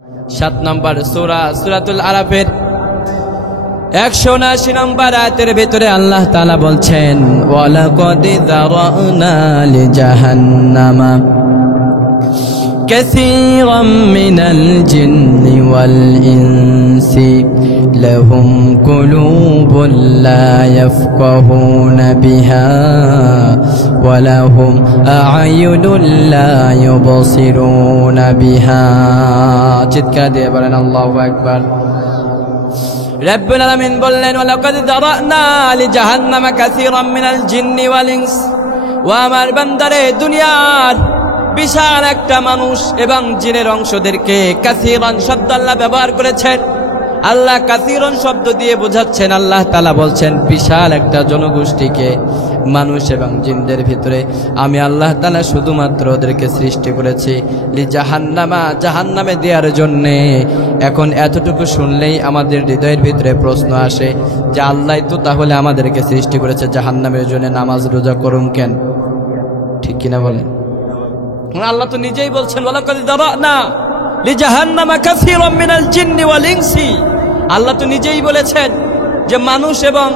7 নম্বর সূরা সূরাতুল আরাফের 179 নম্বর আয়াতের ভিতরে আল্লাহ তাআলা বলছেন ওয়ালাকাদ যারানা লিজাহান্নামা কাসীরাম মিনাল জিন্নি ওয়াল ইনসি লাহুম কুলুবুন লা ইয়াফকাহুনা বিহা ওয়া লাহুম আ'য়ুনুন লা ইউবসিরুনা বিহা। চিৎকার দিয়ে বলেন আল্লাহু আকবার। রব্বুল আলামিন বললেন ওয়ালাকাদ যারানা লিজাহান্নামা কাসীরাম মিনাল জিন্নি ওয়াল ইনস, ও আমার বান্দারে দুনিয়ার বিশাল একটা মানুষ এবং জিনের অংশদেরকে কাসীরান শব্দ আল্লাহ ব্যবহার করেছেন। আল্লাহ কাসীরান শব্দ দিয়ে বোঝাচ্ছেন, আল্লাহ তাআলা বলছেন বিশাল একটা জনগোষ্ঠীকে মানুষ এবং জিনদের ভিতরে আমি আল্লাহ তাআলা শুধুমাত্র ওদেরকে সৃষ্টি করেছি লিজাহান্নামা, জাহান্নামে দেওয়ার জন্যে। এখন এতটুকু শুনলেই আমাদের হৃদয়ের ভিতরে প্রশ্ন আসে যে আল্লাহ তো তাহলে আমাদেরকে সৃষ্টি করেছে জাহান্নামের জন্য, নামাজ রোজা করুন কেন? ঠিক কিনা বলেন? আল্লাহ তো নিজেই বলছেন ওয়ালাকাদ যারানা লিজাহান্নামা কাসীরাম মিনাল জিন্নি ওয়াল ইনসি। আল্লাহ তো নিজেই বলেছেন যে মানুষ এবং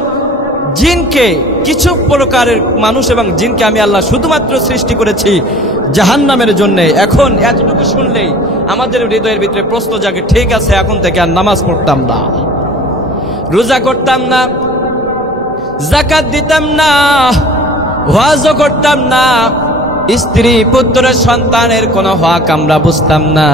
জিনকে, কিছু প্রকারের মানুষ এবং জিনকে আমি আল্লাহ শুধুমাত্র সৃষ্টি করেছি জাহান্নামের জন্য। এখন এতটুকু শুনলেই আমাদের হৃদয়ের ভিতরে প্রশ্ন জাগে, ঠিক আছে এখন থেকে আর নামাজ পড়তাম না, রোজা করতাম না, যাকাত দিতাম না, ওয়াজও করতাম না, স্ত্রী পুত্রের সন্তানের কোনো হক আমরা বুঝতাম না,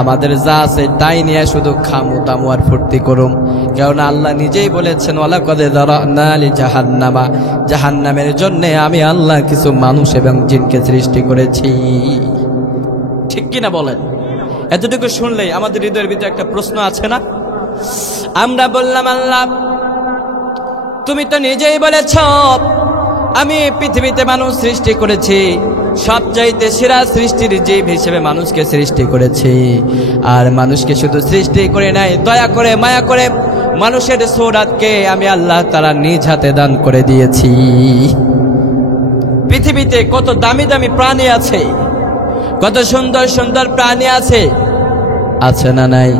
আমাদের যা আছে তাই নিয়ে শুধু খামু তামু আর ফুর্তি করুম। কারণ আল্লাহ নিজেই বলেছেন ওয়ালাকাদ যারানা লিজাহান্নামা, জাহান্নামের জন্য আমি আল্লাহ কিছু মানুষ এবং জিনকে সৃষ্টি করেছি। ঠিক কিনা বলেন? এতটুকু শুনলেই আমাদের হৃদয়ের ভিতরে একটা প্রশ্ন আছে না? আমরা বললাম আল্লাহ তুমি তো নিজেই বলেছ আমি পৃথিবীতে মানুষ সৃষ্টি করেছি, সবচাইতে সেরা সৃষ্টির জীব হিসেবে মানুষকে সৃষ্টি করেছি। আর মানুষকে শুধু সৃষ্টি করে নাই, দয়া করে মায়া করে মানুষের সূরাতকে আমি আল্লাহ তাআলা নিজ হাতে দান করে দিয়েছি। পৃথিবীতে কত দামি দামি প্রাণী আছে, কত সুন্দর সুন্দর প্রাণী আছে, আছে না নাই?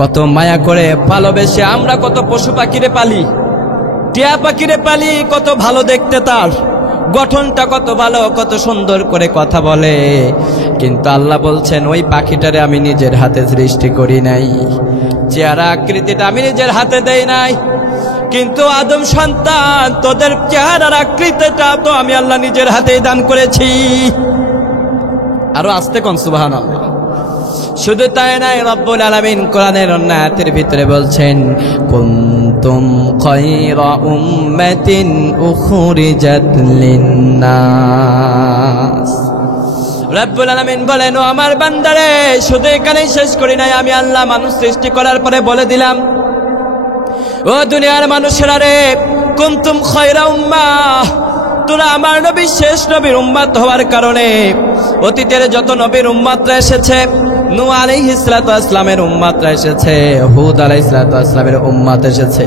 কত মায়া করে ভালোবেসে আমরা কত পশু পাখিরে পালি, টিয়া পাখিরে পালি, কত ভালো দেখতে, তার গঠনটা কত ভালো, কত সুন্দর করে কথা বলে। কিন্তু আল্লাহ বলছেন ওই পাখিটারে আমি নিজের হাতে সৃষ্টি করি নাই, চেহারা আকৃতিটা আমি নিজের হাতে দেই নাই। কিন্তু আদম সন্তান তোদের চেহারার আকৃতিটা তো আমি আল্লাহ নিজের হাতেই দান করেছি। আরো আস্তে কোন সুবহানাল্লাহ। শুধু তাই নাই, রব্বুল আলামিন কোরআনের অন্য আয়াতের ভিতরে বলছেন কুনতুম খায়রা উম্মাতিন উখরিজাত লিন্নাস। রব্বুল আলামিন বলেন ও আমার বান্দারে শুধু এখানেই শেষ করি নাই, আমি আল্লাহ মানুষ সৃষ্টি করার পরে বলে দিলাম ও দুনিয়ার মানুষেরা রে, কুনতুম খায়রা উম্মাহ, তোরা আমার নবী শেষ নবীর উম্মত হওয়ার কারণে অতীতের যত নবীর উম্মতরা এসেছে, নূহ আলাইহিস সালাতু ওয়াসসালামের উম্মতরা এসেছে, হুদ আলাইহিস সালাতু ওয়াসসালামের উম্মত এসেছে,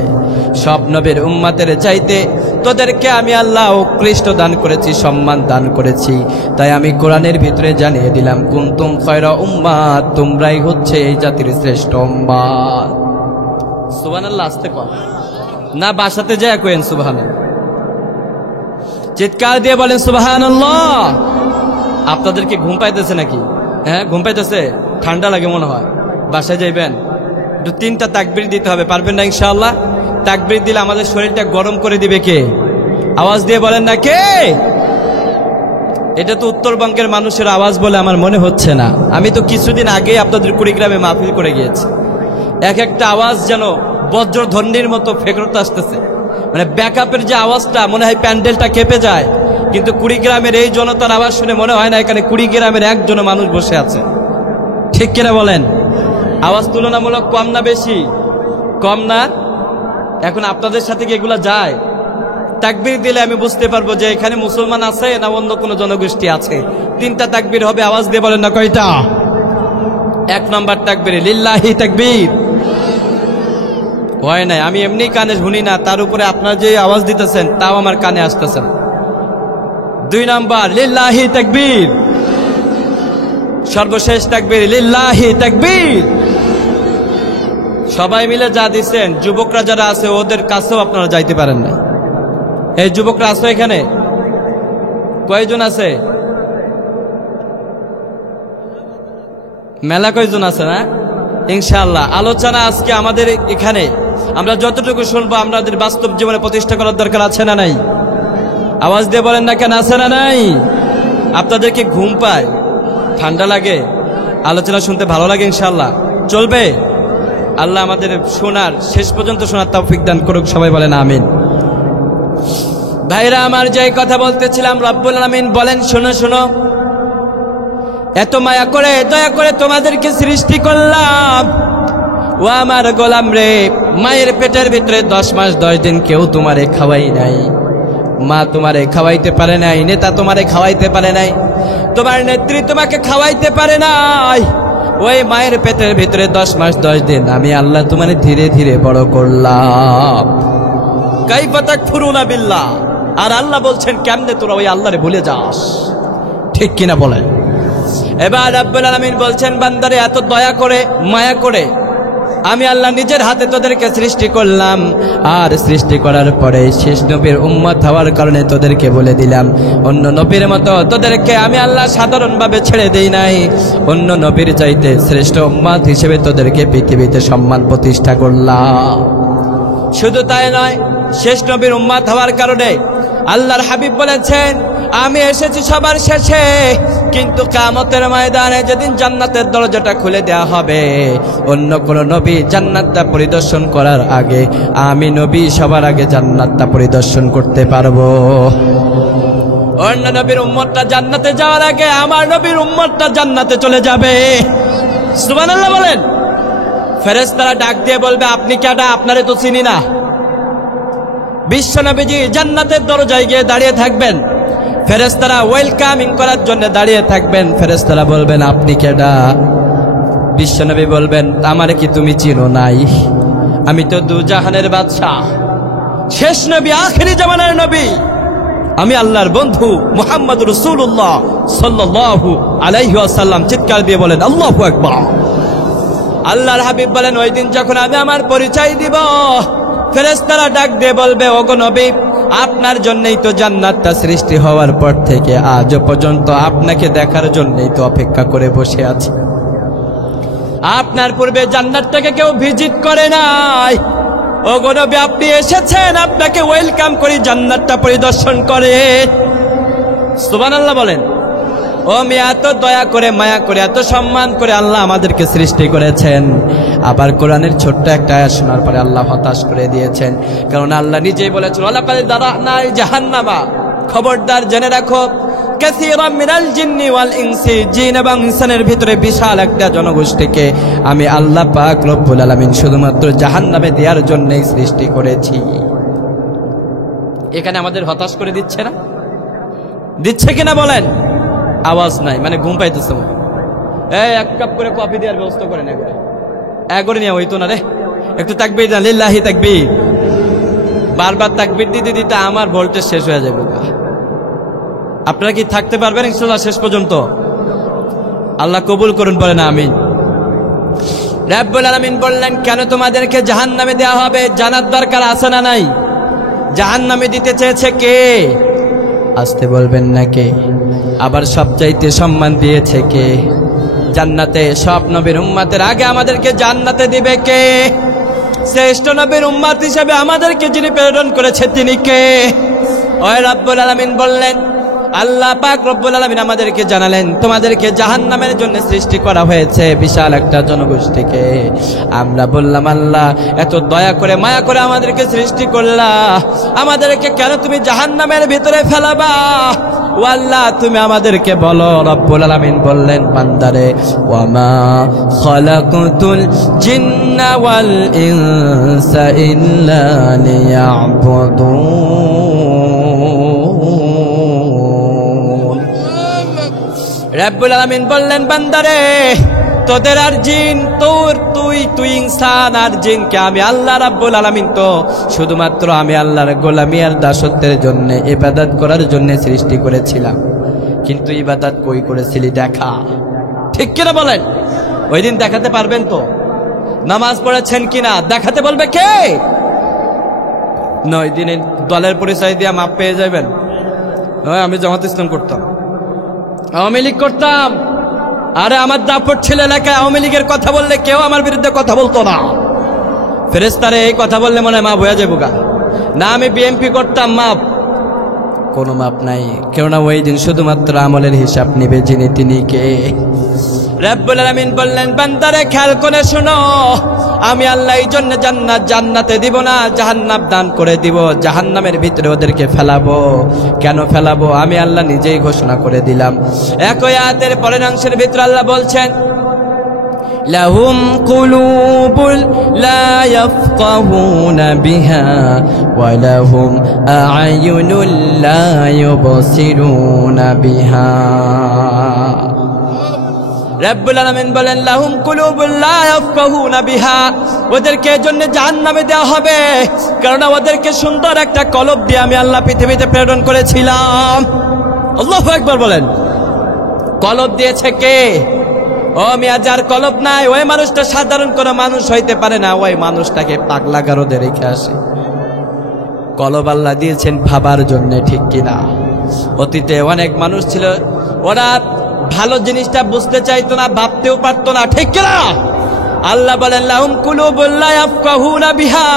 সব নবীর উম্মতের চাইতে তোদেরকে আমি আল্লাহ উৎকৃষ্ট দান করেছি, সম্মান দান করেছি। তাই আমি কোরআনের ভিতরে জানিয়ে দিলাম কুনতুম খায়রা উম্মাত, তোমরাই হচ্ছে এই জাতির শ্রেষ্ঠ উম্মত। সুবহানাল্লাহ। আস্তে কর না, বাসাতে যায় কইেন সুবহানাল্লাহ, চিৎকার দিয়ে বলেন সুবহানাল্লাহ। আপনাদেরকে ঘুম পাইতেছে নাকি? হ্যাঁ ঘুম পাইতেছে, ঠান্ডা লাগে মনে হয়, বাসায় যাইবেন, একটু 3টা তাকবীর দিতে হবে, পারবেন না ইনশাআল্লাহ? তাকবীর দিলে আমাদের শরীরটা গরম করে দিবে কে? আওয়াজ দিয়ে বলেন না কে? এটা তো উত্তরবঙ্গের মানুষের আওয়াজ বলে আমার মনে হচ্ছে না। আমি তো কিছুদিন আগেই আপনাদের কুড়িগ্রামে মাহফিল করে গিয়েছি, এক একটা আওয়াজ যেন বজ্রধ্বনির মতো ফেরত আসতেছে, মানে ব্যাকআপের যে আওয়াজটা মনে হয় প্যান্ডেলটা কেঁপে যায়। কিন্তু কুড়িগ্রামের এই জনতার আওয়াজ শুনে মনে হয় না এখানে কুড়িগ্রামের একজন মানুষ বসে আছে। ঠিক কিনা বলেন? আওয়াজ তুলনামূলক কম না বেশি? কম না? এখন আপনাদের সাথে কি এগুলা যায়? তাকবীর দিলে আমি বুঝতে পারবো যে এখানে মুসলমান আছে না অন্য কোনো জনগোষ্ঠী আছে। 3টা তাকবীর হবে, আওয়াজ দিয়ে বলেন না কয়টা? 1 নম্বর তাকবীর লিল্লাহি তাকবীর। হয় নাই, আমি এমনি কানে শুনি না, তার উপরে আপনারা যে আওয়াজ দিতেছেন তাও আমার কানে আসতেছেন। 2 নাম্বার লিল্লাহি তাকবীর। সর্বশেষ তাকবীর, লিল্লাহি তাকবীর। সবাই মিলে যা দিচ্ছেন, যুবকরা যারা আছে ওদের কাছেও আপনারা যাইতে পারেন না। এই যুবকরা আছে এখানে? কয়জন আছে? মেলা কয়জন আছে না? ইনশাআল্লাহ আলোচনা আজকে আমাদের এখানে আমরা যতটুকু শুনবো আমাদের বাস্তব জীবনে প্রতিষ্ঠা করার দরকার আছে না নাই? আওয়াজ দিয়ে বলেন না কেন, আছে না নাই? আপনাদের কি ঘুম পায়, ঠান্ডা লাগে, আলোচনা শুনতে ভালো লাগে? ইনশাআল্লাহ চলবে। আল্লাহ আমাদের শোনার, শেষ পর্যন্ত শোনার তৌফিক দান করুক। সবাই বলেন আমিন। ভাইরা আমার, যে কথা বলতেছিলাম, রব্বুল আলামিন বলেন, শোনো শোনো, এত মায়া করে দয়া করে তোমাদেরকে সৃষ্টি করলাম, ও আমার গোলাম রে, মায়ের পেটের ভিতরে 10 মাস 10 দিন কেউ তোমারে খাওয়াই নাই, মা তোমারে খাওয়াইতে পারে নাই, নেতা তোমারে খাওয়াইতে পারে নাই, তোমার নেত্রী তোমাকে খাওয়াইতে পারে নাই। ওই মায়ের পেটের ভিতরে 10 মাস 10 দিন আমি আল্লাহ তোমারে ধীরে ধীরে বড় করলাম। কাইফা তাকফুরুনা বিল্লাহ। আর আল্লাহ বলছেন, কেমনে তোরা ওই আল্লাহরে ভুলে যাস? ঠিক কিনা বলেন? এবার রব্বুল আলামিন বলছেন, বান্দারে এত দয়া করে মায়া করে আমি আল্লাহ নিজের হাতে তোদেরকে সৃষ্টি করলাম, আর সৃষ্টি করার পরে শেষ নবীর উম্মত হওয়ার কারণে তোদেরকে বলে দিলাম, অন্য নবীর মতো তোদেরকে আমি আল্লাহ সাধারণভাবে ছেড়ে দেই নাই, অন্য নবীর চাইতে শ্রেষ্ঠ উম্মত হিসেবে তোদেরকে পৃথিবীতে সম্মান প্রতিষ্ঠা করলাম। শুধু তাই নয়, শেষ নবীর উম্মত হওয়ার কারণে আল্লাহর হাবিব বলেছেন, আমি এসেছি সবার শেষে, কিন্তু কিয়ামতের ময়দানে যেদিন জান্নাতের দরজাটা খুলে দেয়া হবে, অন্য কোন নবী জান্নাতটা পরিদর্শন করার আগে আমি নবী সবার আগে জান্নাতটা পরিদর্শন করতে পারবো। অন্য নবীর উম্মতটা জান্নাতে যাওয়ার আগে আমার নবীর উম্মতটা জান্নাতে চলে যাবে। সুবহানাল্লাহ বলেন। ফেরেশতারা ডাক দিয়ে বলবে, আপনি কেডা? আপনারে তো চিনি না। বিশ্ব নবীজি জান্নাতের দরজায় গিয়ে দাঁড়িয়ে থাকবেন, ফেরেশতারা ওয়েলকামিং করার জন্য দাঁড়িয়ে থাকবেন। ফেরেশতারা বলবেন, আপনি কেডা? বিশ্বনবী বলবেন, আমারে কি তুমি চিনো নাই? আমি তো দুজাহানের বাদশাহ, শেষ নবী, আখেরি জামানার নবী, আমি আল্লাহর বন্ধু মুহাম্মদ রাসূলুল্লাহ সাল্লাল্লাহু আলাইহি ওয়াসাল্লাম। চিৎকার দিয়ে বলেন আল্লাহু আকবার। আল্লাহর হাবিব বলেন, ওই দিন যখন আমি আমার পরিচয় দিব, ফেরেশতারা ডাক দিয়ে বলবে, ওগো নবী, আপনার জন্যই তো জান্নাতটা সৃষ্টি হওয়ার পর থেকে আজ পর্যন্ত আপনাকে দেখার জন্যই তো অপেক্ষা করে বসে আছি। আপনার পূর্বে জান্নাতটাকে কেউ ভিজিট করে নাই। ওগো নবী, আপনি এসেছেন, আপনাকে ওয়েলকাম করি, জান্নাতটা পরিদর্শন করে। সুবহানাল্লাহ বলেন। ও মিয়া, এত দয়া করে মায়া করে এত সম্মান করে আল্লাহ আমাদেরকে সৃষ্টি করেছেন। আবার কোরআনের ছোট্ট একটা আয়াত শোনার পরে আল্লাহ হতাশ করে দিয়েছেন, কারণ আল্লাহ নিজেই বলেছেন, ওয়ালাকাদ দারানা জাহান্নামা, খবরদার জেনে রাখো, কাসীরাম মিনাল জিন্নি ওয়াল ইনসি, জিন এবং ইনসানের ভিতরে বিশাল একটা জনগোষ্ঠীকে আমি আল্লাহ পাক রব্বুল আলামিন শুধুমাত্র জাহান্নামে দেওয়ার জন্যই সৃষ্টি করেছি। এখানে আমাদের হতাশ করে দিচ্ছে না? দিচ্ছে কিনা বলেন? আওয়াজ নাই, মানে ঘুম পাইতেছে। এই এক কাপ করে কফি দেওয়ার ব্যবস্থা করেন, এগরে নিয়ে হইতো না রে। একটু তাকবীর দেন, লিল্লাহি তাকবীর। বারবার তাকবীর দিতে দিতে আমার ভোল্টেজ শেষ হয়ে যাবে। আপনারা কি থাকতে পারবেন ইনশাআল্লাহ শেষ পর্যন্ত? আল্লাহ কবুল করুন, বলেন আমিন। রব্বুল আলামিন বললেন, কেন তোমাদেরকে জাহান্নামে দেওয়া হবে? জানার দরকার আছে না নাই? জাহান্নামে দিতে চেয়েছে কে? আসতে বলবেন না কে? আবার সবচাইতে সম্মান দিয়েছে কে? জান্নাতে সব নবীর উম্মতের আগে আমাদেরকে জান্নাতে দিবে কে? শ্রেষ্ঠ নবীর উম্মত হিসেবে আমাদেরকে যিনি প্রেরণ করেছে তিনি কে? ওই রব্বুল আলামিন বললেন, আল্লাহ পাক রব্বুল আলামিন আমাদেরকে জানালেন, তোমাদেরকে জাহান্নামের জন্য সৃষ্টি করা হয়েছে বিশাল একটা জনগোষ্ঠীকে। আমরা বললাম, আল্লাহ এত দয়া করে মায়া করে আমাদেরকে সৃষ্টি করলা, আমাদেরকে কেন তুমি জাহান্নামের ভিতরে ফেলাবা? ও আল্লাহ, তুমি আমাদেরকে বলো। রব্বুল আলামিন বললেন, বান্দারে, ওয়ামা খালাকতুল জিন্না ওয়াল ইনসা ইল্লা লিয়াবুদুন। রব্বুল আলামিন বললেন, বান্দারে, তোদের আর জিন, তুই ইনসান আর জিনকে আমি আল্লাহ রাব্বুল আলামিন তো শুধুমাত্র আমি আল্লাহর গোলামি আর দাসত্বের জন্য, ইবাদত করার জন্য সৃষ্টি করেছিলাম। কিন্তু ইবাদত কই করেছিলি দেখা? ঠিক কিনা বলেন? ওই দিন দেখাতে পারবেন তো? নামাজ পড়েছেন কিনা দেখাতে বলবে কে? নয় দিনে দলের পরিচয় দিয়ে মাপ পেয়ে যাবেন। আমি জামাত ইসলাম করতাম, আওয়ামী লীগ করতাম, আরে আমার দাপট ছিল এলাকায়, আওয়ামী লীগের কথা বললে কেউ আমার বিরুদ্ধে কথা বলতো না। ফেরেশতারে এই কথা বললে মনে হয় মাপ হয়ে যাবো গা। না আমি বিএমপি করতাম, মাপ কোনো মাপ নাই, কেননা ওই দিন শুধুমাত্র আমলের হিসাব নিবে যিনি তিনি কে? রব্বুল আলামিন বললেন, বান্দারে খেয়াল করে শোনো, আমি আল্লাহ এই জন্য জান্নাতে দিব না, জাহান্নাম দান করে দিব, জাহান্নামের ভিতরে ওদেরকে ফেলাবো। কেন ফেলাবো? আমি আল্লাহ নিজেই ঘোষণা করে দিলাম। একই আয়াতের পরের অংশের ভিতরে আল্লাহ বলছেন, লাহুম কুলুবুল লা ইয়াফকাহুনা বিহা ওয়া লাহুম আ'য়ুনুল লা ইউবসিরুনা বিহা। রব্বুল আলামিন বলেন, লাহুম কুলুবুল লা ইয়াফকাহুনা বিহা, ওদেরকে এজন্য জাহান্নামে দেওয়া হবে, কারণ ওদেরকে সুন্দর একটা কলব দিয়ে আমি আল্লাহ পৃথিবীতে প্রেরণ করেছিলাম। আল্লাহু আকবার বলেন। কলব দিয়েছে কে? ও মিয়া, যার কলব নাই ওই মানুষটা সাধারণ কোনো মানুষ হইতে পারে না, ওই মানুষটাকে পাগলা গারদে রেখে আসে। কলব আল্লাহ দিয়েছেন ভাবার জন্য, ঠিক কিনা? অতীতে অনেক মানুষ ছিল, ওরা ভালো জিনিসটা বুঝতে চাইতো না, ভাবতেও পারতো না, ঠিক কিনা? আল্লাহ বলেন, লাহুম কুলুবুল লা ইয়াফকাহুনা বিহা,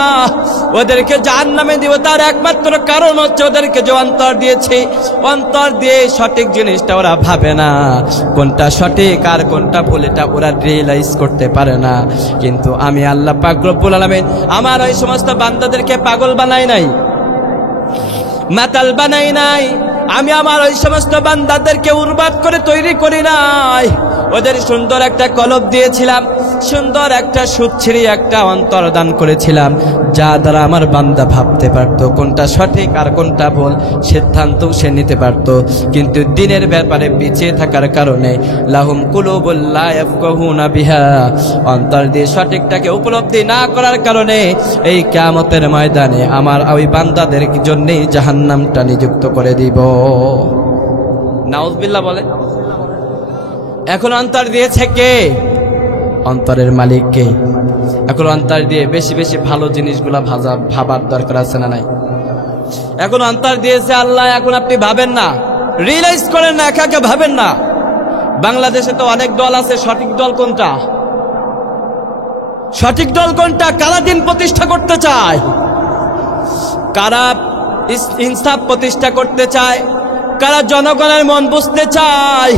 ওদেরকে জাহান্নামে দিব। তার একমাত্র কারণ হচ্ছে ওদেরকে যে অন্তর দিয়েছি, অন্তর দিয়ে সঠিক জিনিসটা ওরা ভাবে না, কোনটা সঠিক আর কোনটা ভুল এটা ওরা রিয়েলাইজ করতে পারে না। কিন্তু আমি আল্লাহ পাক রব্বুল আলামিন আমার ওই সমস্ত বান্দাদেরকে পাগল বানাই নাই, মাতাল বানাই নাই। আমি আমার ওই সমস্ত বান্দাদেরকে উর্বাদ করে তৈরি করি নাই, ওদের সুন্দর একটা কলব দিয়েছিলাম, সুন্দর একটা সুচ্ছিরি একটা অন্তর দান করেছিলাম, যা দ্বারা আমার বান্দা ভাবতে পারত কোনটা সঠিক আর কোনটা ভুল, সিদ্ধান্ত সে নিতে পারত। কিন্তু দিনের ব্যাপারে পিছিয়ে থাকার কারণে, লাহুম কুলুবুল লা ইয়াফকাহুনা বিহা, অন্তর দিয়ে সঠিকটাকে উপলব্ধি না করার কারণে এই কিয়ামতের ময়দানে আমার ওই বান্দাদের জন্যই জাহান্নামটা নিযুক্ত করে দিব। নাউজুবিল্লাহ বলে। এখন অন্তর দিয়েছে কে? অন্তরের মালিক কে? এখন অন্তর দিয়ে বেশি বেশি ভালো জিনিসগুলা ভাবার দরকার আছে না নাই? এখন অন্তর দিয়েছে আল্লাহ, এখন আপনি ভাবেন না, রিয়েলাইজ করেন না, একা একা ভাবেন না। বাংলাদেশে তো অনেক দল আছে, সঠিক দল কোনটা? সঠিক দল কোনটা? কারা দিন প্রতিষ্ঠা করতে চায়, কারা ইনসাফ প্রতিষ্ঠা করতে চায়, কারা জনগণের মন বুঝতে চায়।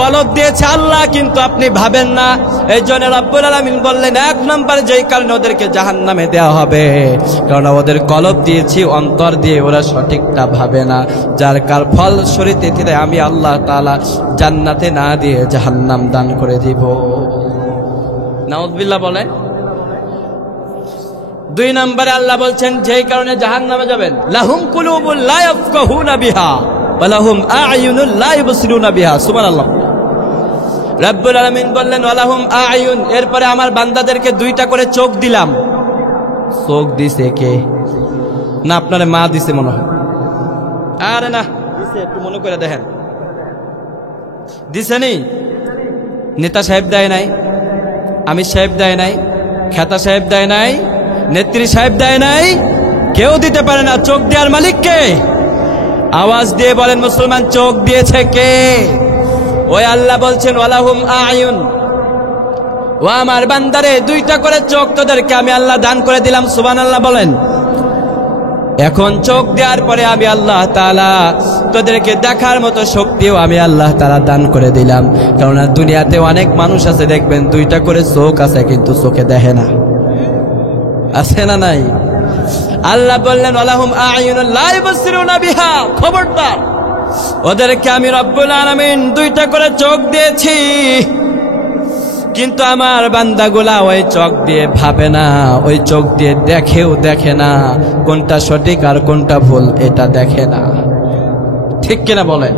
কলব দিয়েছে আল্লাহ, কিন্তু আপনি ভাবেন না। এই জন্য রব্বুল আলামিন বললেন, এক নম্বরে যেই কারণে ওদেরকে জাহান্নামে দেওয়া হবে, কারণ ওদের কলব দিয়েছি অন্তর দিয়ে, ওরা সঠিকটা ভাবে না, যার কার ফলশ্রুতিতে আমি আল্লাহ তাআলা জান্নাতে না দিয়ে জাহান্নাম দান করে দিব। নাউজুবিল্লাহ বলেন। দুই নম্বরে আল্লাহ বলছেন যেই কারণে জাহান্নামে যাবেন, লাহুম কুলুবুল লা ইয়াফকাহুনা বিহা ওয়া লাহুম আ'য়ুনুল লা ইউবসিরুনা বিহা। সুবহানাল্লাহ। রব্বুল আলামিন বললেন ওয়া লাহুম আ'য়ুন, এরপরে আমার বান্দাদেরকে দুইটা করে চোখ দিলাম। চোখ দিছে কে? না আপনারে মা দিছে মনে হয়? আরে না, দিছে, একটু মনে করে দেখেন। দিছে নি? নেতা সাহেব দেয় নাই, আমির সাহেব দেয় নাই, খেতা সাহেব দেয় নাই, নেত্রী সাহেব দেয় নাই, কেউ দিতে পারে না। চোখ দেওয়ার মালিক কে? আওয়াজ দিয়ে বলেন মুসলমান, চোখ দিয়েছে কে? ওই আল্লাহ বলছেন ওয়ালাহুম আ'য়ুন, ও আমার বান্দারে দুইটা করে চোখ তোদেরকে আমি আল্লাহ দান করে দিলাম। সুবহানাল্লাহ বলেন। এখন চোখ দেওয়ার পরে আমি আল্লাহ তাআলা তোদেরকে দেখার মতো শক্তিও আমি আল্লাহ তাআলা দান করে দিলাম। কারণ দুনিয়াতে অনেক মানুষ আছে, দেখবেন দুইটা করে চোখ আছে কিন্তু চোখে দেখে না, আছে না নাই? আল্লাহ বললেন ওয়ালাহুম আ'য়ুনুল লা ইউবসিরুনা বিহা, খবরদার ওদেরকে আমি রব্বুল আলামিন দুইটা করে চোখ দিয়েছি, কিন্তু আমার বান্দাগুলা ওই চোখ দিয়ে ভাবে না, ওই চোখ দিয়ে দেখেও দেখে না, কোনটা সঠিক আর কোনটা ভুল এটা দেখে না। ঠিক কিনা বলেন?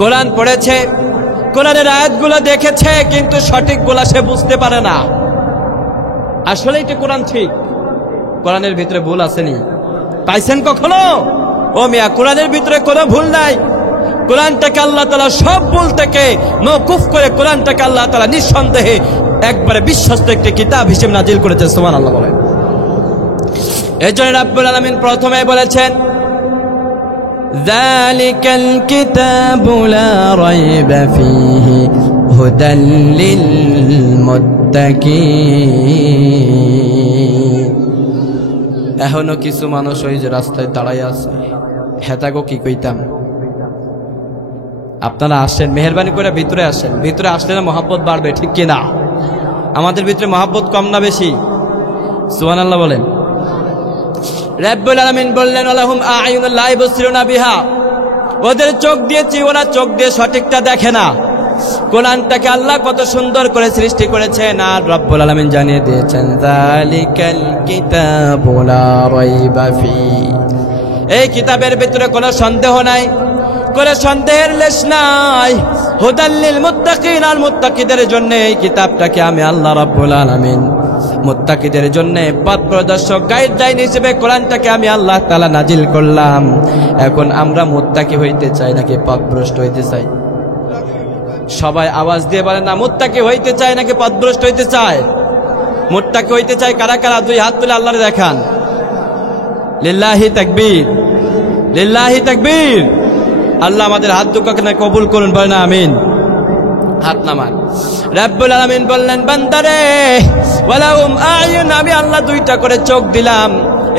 কোরআন পড়েছে, কোরআনের আয়াতগুলো দেখেছে, কিন্তু সঠিকগুলা সে বুঝতে পারে না। আসলে এটা কোরআন ঠিক, কোরআনের ভিতরে ভুল আসেনি? পাইছেন কখনো? ও মিয়া, কোরআনের ভিতরে কোনো ভুল নাই, কোরআনটাকে আল্লাহ তাআলা সব ভুল থেকে মওকুফ করে কোরআনটাকে আল্লাহ তাআলা নিঃসন্দেহে একবারে বিশ্বস্ত একটি কিতাব হিসেবে নাজিল করেছেন। সুবহানাল্লাহ বলেন। এজন্য রাব্বুল আলামিন প্রথমে বলেছেন যালিকাল কিতাবু লা রাইবা ফীহি হুদাল লিল মুত্তাকিন। এখনো কিছু মানুষ ওই যে রাস্তায় দাঁড়ায় আছে, হেতাগো কি কইতাম, আপনারা আসেন, মেহেরবানি করে ভিতরে আসেন। ভিতরে আসলে না মহব্বত বাড়বে, ঠিক কিনা? আমাদের ভিতরে মহব্বত কম না বেশি? সুবহানাল্লাহ বলেন। রব্বুল আলামিন বললেন আলাহুম আ'য়ুনুল লা ইবসিরুনা বিহা, ওদের চোখ দিয়েছি, ওরা চোখ দিয়ে সঠিকটা দেখে না। কোরআনটাকে আল্লাহ কত সুন্দর করে সৃষ্টি করেছেন, আর রব্বুল আলামিন জানিয়ে দিয়েছেন যালিকাল কিতাবু লা রাইবা ফী, এই কিতাবের ভিতরে কোনো সন্দেহ নাই, কোনো সন্দেহের লেশ নাই। হুদাল লিল মুত্তাকিন, আর মুত্তাকিদের জন্য এই কিতাবটাকে আমি আল্লাহ রব্বুল আলামিন মুত্তাকিদের জন্য পথ প্রদর্শক গাইডলাইন হিসেবে কোরআনটাকে আমি আল্লাহ তাআলা নাজিল করলাম। এখন আমরা মুত্তাকি হইতে চাই নাকি পথভ্রষ্ট হইতে চাই? সবাই আওয়াজ দিয়ে বলেন না, মুত্তাকি হইতে চাই নাকি পথভ্রষ্ট হইতে চায়? মুত্তাকি হইতে চাই কারা কারা? দুই হাত তুলে আল্লাহরে দেখান। লিল্লাহি তাকবীর, লিল্লাহি তাকবীর। আল্লাহ আমাদের হাত দুটোকে কবুল করুন, বলেন আমিন। হাত নামান। রব্বুল আলামিন বললেন বান্দারে ওয়ালাহুম আ'য়ুন, আমি আল্লাহ দুইটা করে চোখ দিলাম।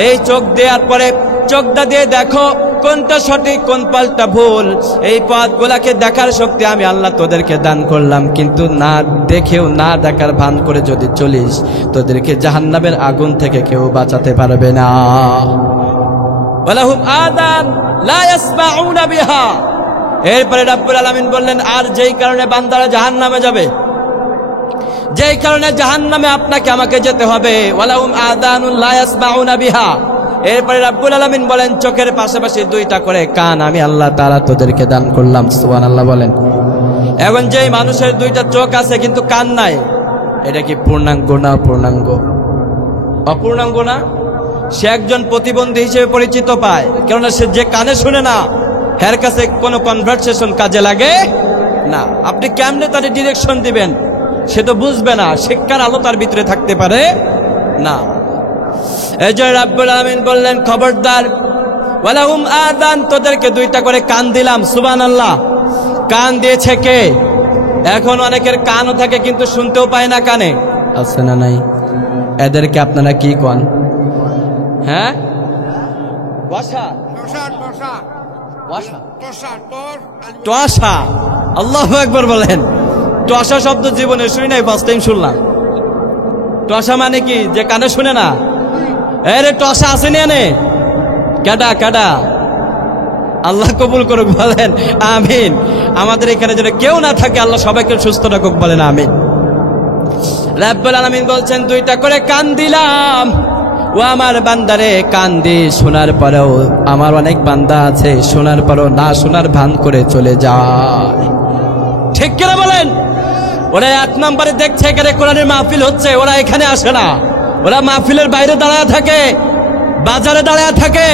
এই চোখ দেওয়ার পরে চোখটা দিয়ে দেখো কোনটা সঠিক কোন পাল্টা ভুল। এই পথগুলাকে দেখার শক্তি আমি আল্লাহ তোদেরকে দান করলাম, কিন্তু না দেখেও না দেখার ভান করে যদি চলিস তোদেরকে জাহান্নামের আগুন থেকে কেউ বাঁচাতে পারবে না। ওয়ালাহুম আযান লা ইয়াসমাউনা বিহা, এরপরে রব্বুল আলামিন বললেন আর যেই কারণে বান্দারা জাহান্নামে যাবে, যেই কারণে জাহান্নামে আপনাকে আমাকে যেতে হবে, ওয়ালাহুম আযানুন লা ইয়াসমাউনা বিহা। এরপরে রব্বুল আলামিন বলেন চোখের পাশাপাশি দুইটা করে কান আমি আল্লাহ তাআলা তোদেরকে দান করলাম। সুবহানাল্লাহ বলেন। এখন যেই মানুষের দুইটা চোখ আছে কিন্তু কান নাই, এটা কি পূর্ণাঙ্গ না অপূর্ণাঙ্গ? অপূর্ণাঙ্গ না? সে একজন প্রতিবন্ধী হিসেবে পরিচিত পায়, কেননা সে যে কানে শুনে না, এর কাছে কোনো কনভারসেশন কাজে লাগে না। আপনি কেমনে তার ডিরেকশন দিবেন, সে তো বুঝবে না, শিক্ষার আলো তার ভিতরে থাকতে পারে না। এই যে রব্বুল আলামিন বললেন খবরদার ওয়ালাহুম আযান, তোদেরকে দুইটা করে কান দিলাম। সুবহানাল্লাহ। কান দিয়েছে কে? এখন অনেকের কানও থাকে কিন্তু শুনতেও পায় না, কানে আছে না নাই? এদেরকে আপনারা কি কন? হ্যাঁ, বসা টসা। আল্লাহু আকবার বলেন। টসা শব্দ জীবনে শুনি নাই, ফার্স্ট টাইম শুনলাম। টসা মানে কি? যে কানে শুনে না। এরে টসা আসেনি এনে? কাডা কাডা? আল্লাহ কবুল করুক, বলেন আমিন। আমাদের এখানে যেন কেউ না থাকে, আল্লাহ সবাইকে সুস্থ রাখুক, বলেন আমিন। রব্বুল আলামিন বলছেন দুইটা করে কান দিলাম। ও আমার বান্দারে, কান দিয়ে শোনার পরেও আমার অনেক বান্দা আছে শোনার পরেও না শোনার ভান করে চলে যায়, ঠিক কিনা বলেন? ওরা 1 নম্বরে দেখছে এখানে কোরআনের মাহফিল হচ্ছে, ওরা এখানে আসে না। ওরা মাহফিলের বাইরে দাঁড়ায় থাকে, বাজারে দাঁড়ায় থাকে,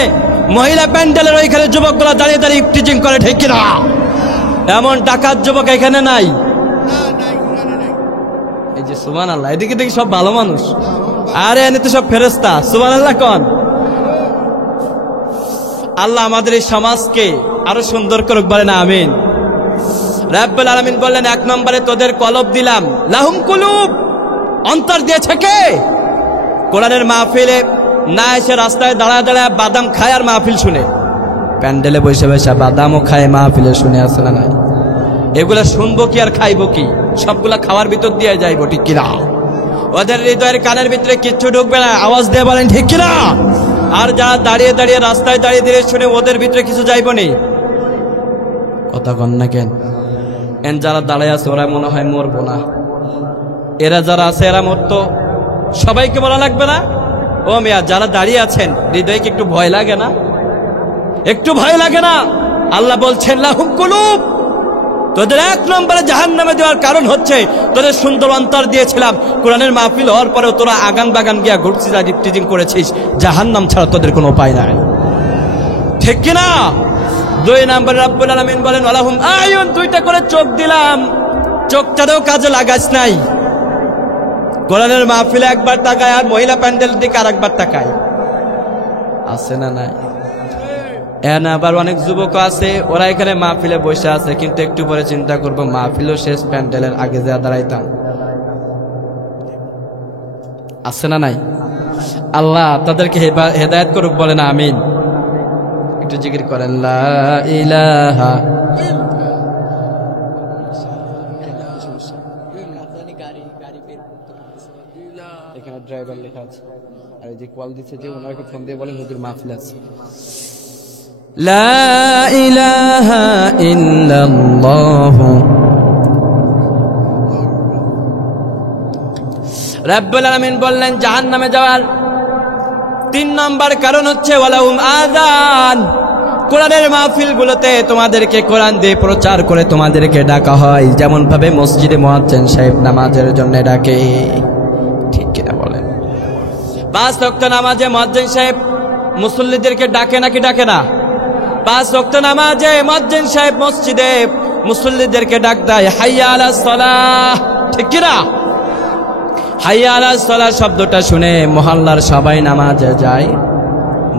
মহিলা প্যান্ডেলের ওইখানে যুবকগুলো দাঁড়িয়ে দাঁড়িয়ে টিচিং করে, ঠিক কিনা? এমন ডাকাত যুবক এখানে নাই। এই যে সুবহানাল্লাহ, এদিকে দেখি সব ভালো মানুষ, আরে এনে তো সব ফেরেশতা। সুবহানাল্লাহ কোন? আল্লাহ আমাদের এই সমাজকে আরো সুন্দর করুক, বলেন আমিন। রব্বুল আলামিন বললেন 1 নম্বরে তোদের কলব দিলাম। লাহুম কুলুব, অন্তর দিয়েছে কে? কোরআনের মাহফিলে না এসে রাস্তায় দাঁড়ায় দাঁড়ায় বাদাম খায় আর মাহফিল শুনে, প্যান্ডেলে বসে বসে বাদামও খায় মাহফিলে শুনে আসে না নাই? এগুলা শুনবো কি আর খাইবো কি? সবগুলা খাওয়ার ভিতর দিয়ে যাইবো, ঠিক কিনা? ওদের হৃদয়ের কানের ভিতরে কিচ্ছু ঢুকবে না, আওয়াজ দিয়ে বলেন ঠিক কিনা? আর যারা দাঁড়িয়ে দাঁড়িয়ে রাস্তায় দাঁড়িয়ে দাঁড়িয়ে শুনে, ওদের ভিতরে কিছু যাইব নি। কথা কন না কেন? এন যারা দাঁড়িয়ে আছে ওরা মনে হয় মরবো না, এরা যারা আছে এরা মরতো, সবাইকে বলা লাগবে না? ও মিয়া, যারা দাঁড়িয়ে আছেন হৃদয়কে একটু ভয় লাগে না? একটু ভয় লাগে না? আল্লাহ বলছেন লাহুম কুলুব, তোদের 1 নম্বরে জাহান্নামে দেওয়ার কারণ হচ্ছে তোদের সুন্দর অন্তর দিয়েছিলাম। কোরআনের মাহফিল হওয়ার পরেও তোরা আগান বাগান গিয়া ঘুরছিস আর টিচিং করেছিস, জাহান্নাম ছাড়া তোদের কোনো উপায় নাই, ঠিক কিনা? দুই নম্বরে রব্বুল আলামিন বলেন ওয়ালাহুম আয়ুন, দুইটা করে চোখ দিলাম, চোখটাও কাজে লাগাস নাই। কোরআনের মাহফিলে একবার তাকায় আর মহিলা প্যান্ডেলের দিকে আর একবার তাকায়, আছে না নাই? এখানে আবার অনেক যুবক আছে, ওরা এখানে মাহফিলে বসে আছে, কিন্তু একটু পরে চিন্তা করবো মাহফিলও শেষ, প্যান্ডেলের আগে যা দাঁড়াইতাম। আছে না নাই? আল্লাহ তাদেরকে হেদায়েত করুক, বলেন আমিন। একটু জিকির করেন লা ইলাহা। এখানে ড্রাইভার লেখা আছে, আর এই যে কল দিচ্ছে যে ওনাকে ফোন দিয়ে বলেন হুজুর মাহফিল আছে। লা ইলাহা ইল্লাল্লাহ। রব্বুল আলামিন বললেন জাহান্নামে যাওয়ার 3 নম্বর কারণ হচ্ছে ওয়ালাহুম আযান। কোরআনের মাহফিলগুলোতে তোমাদেরকে কোরআন দিয়ে প্রচার করে তোমাদেরকে ডাকা হয়, যেমন ভাবে মসজিদে মুয়াজ্জিন সাহেব নামাজের জন্য ডাকে, ঠিক কিনা বলেন? 5 ওয়াক্ত নামাজে মুয়াজ্জিন সাহেব মুসল্লিদেরকে ডাকে নাকি ডাকে না? 5 ওয়াক্ত নামাজে মুয়াজ্জিন সাহেব মসজিদে মুসল্লিদেরকে ডাক দেয় হাইয়া আলাস সালাহ, ঠিক কিনা? হাইয়া আলাস সালাহ শব্দটা শুনে মহল্লার সবাই নামাজে যায়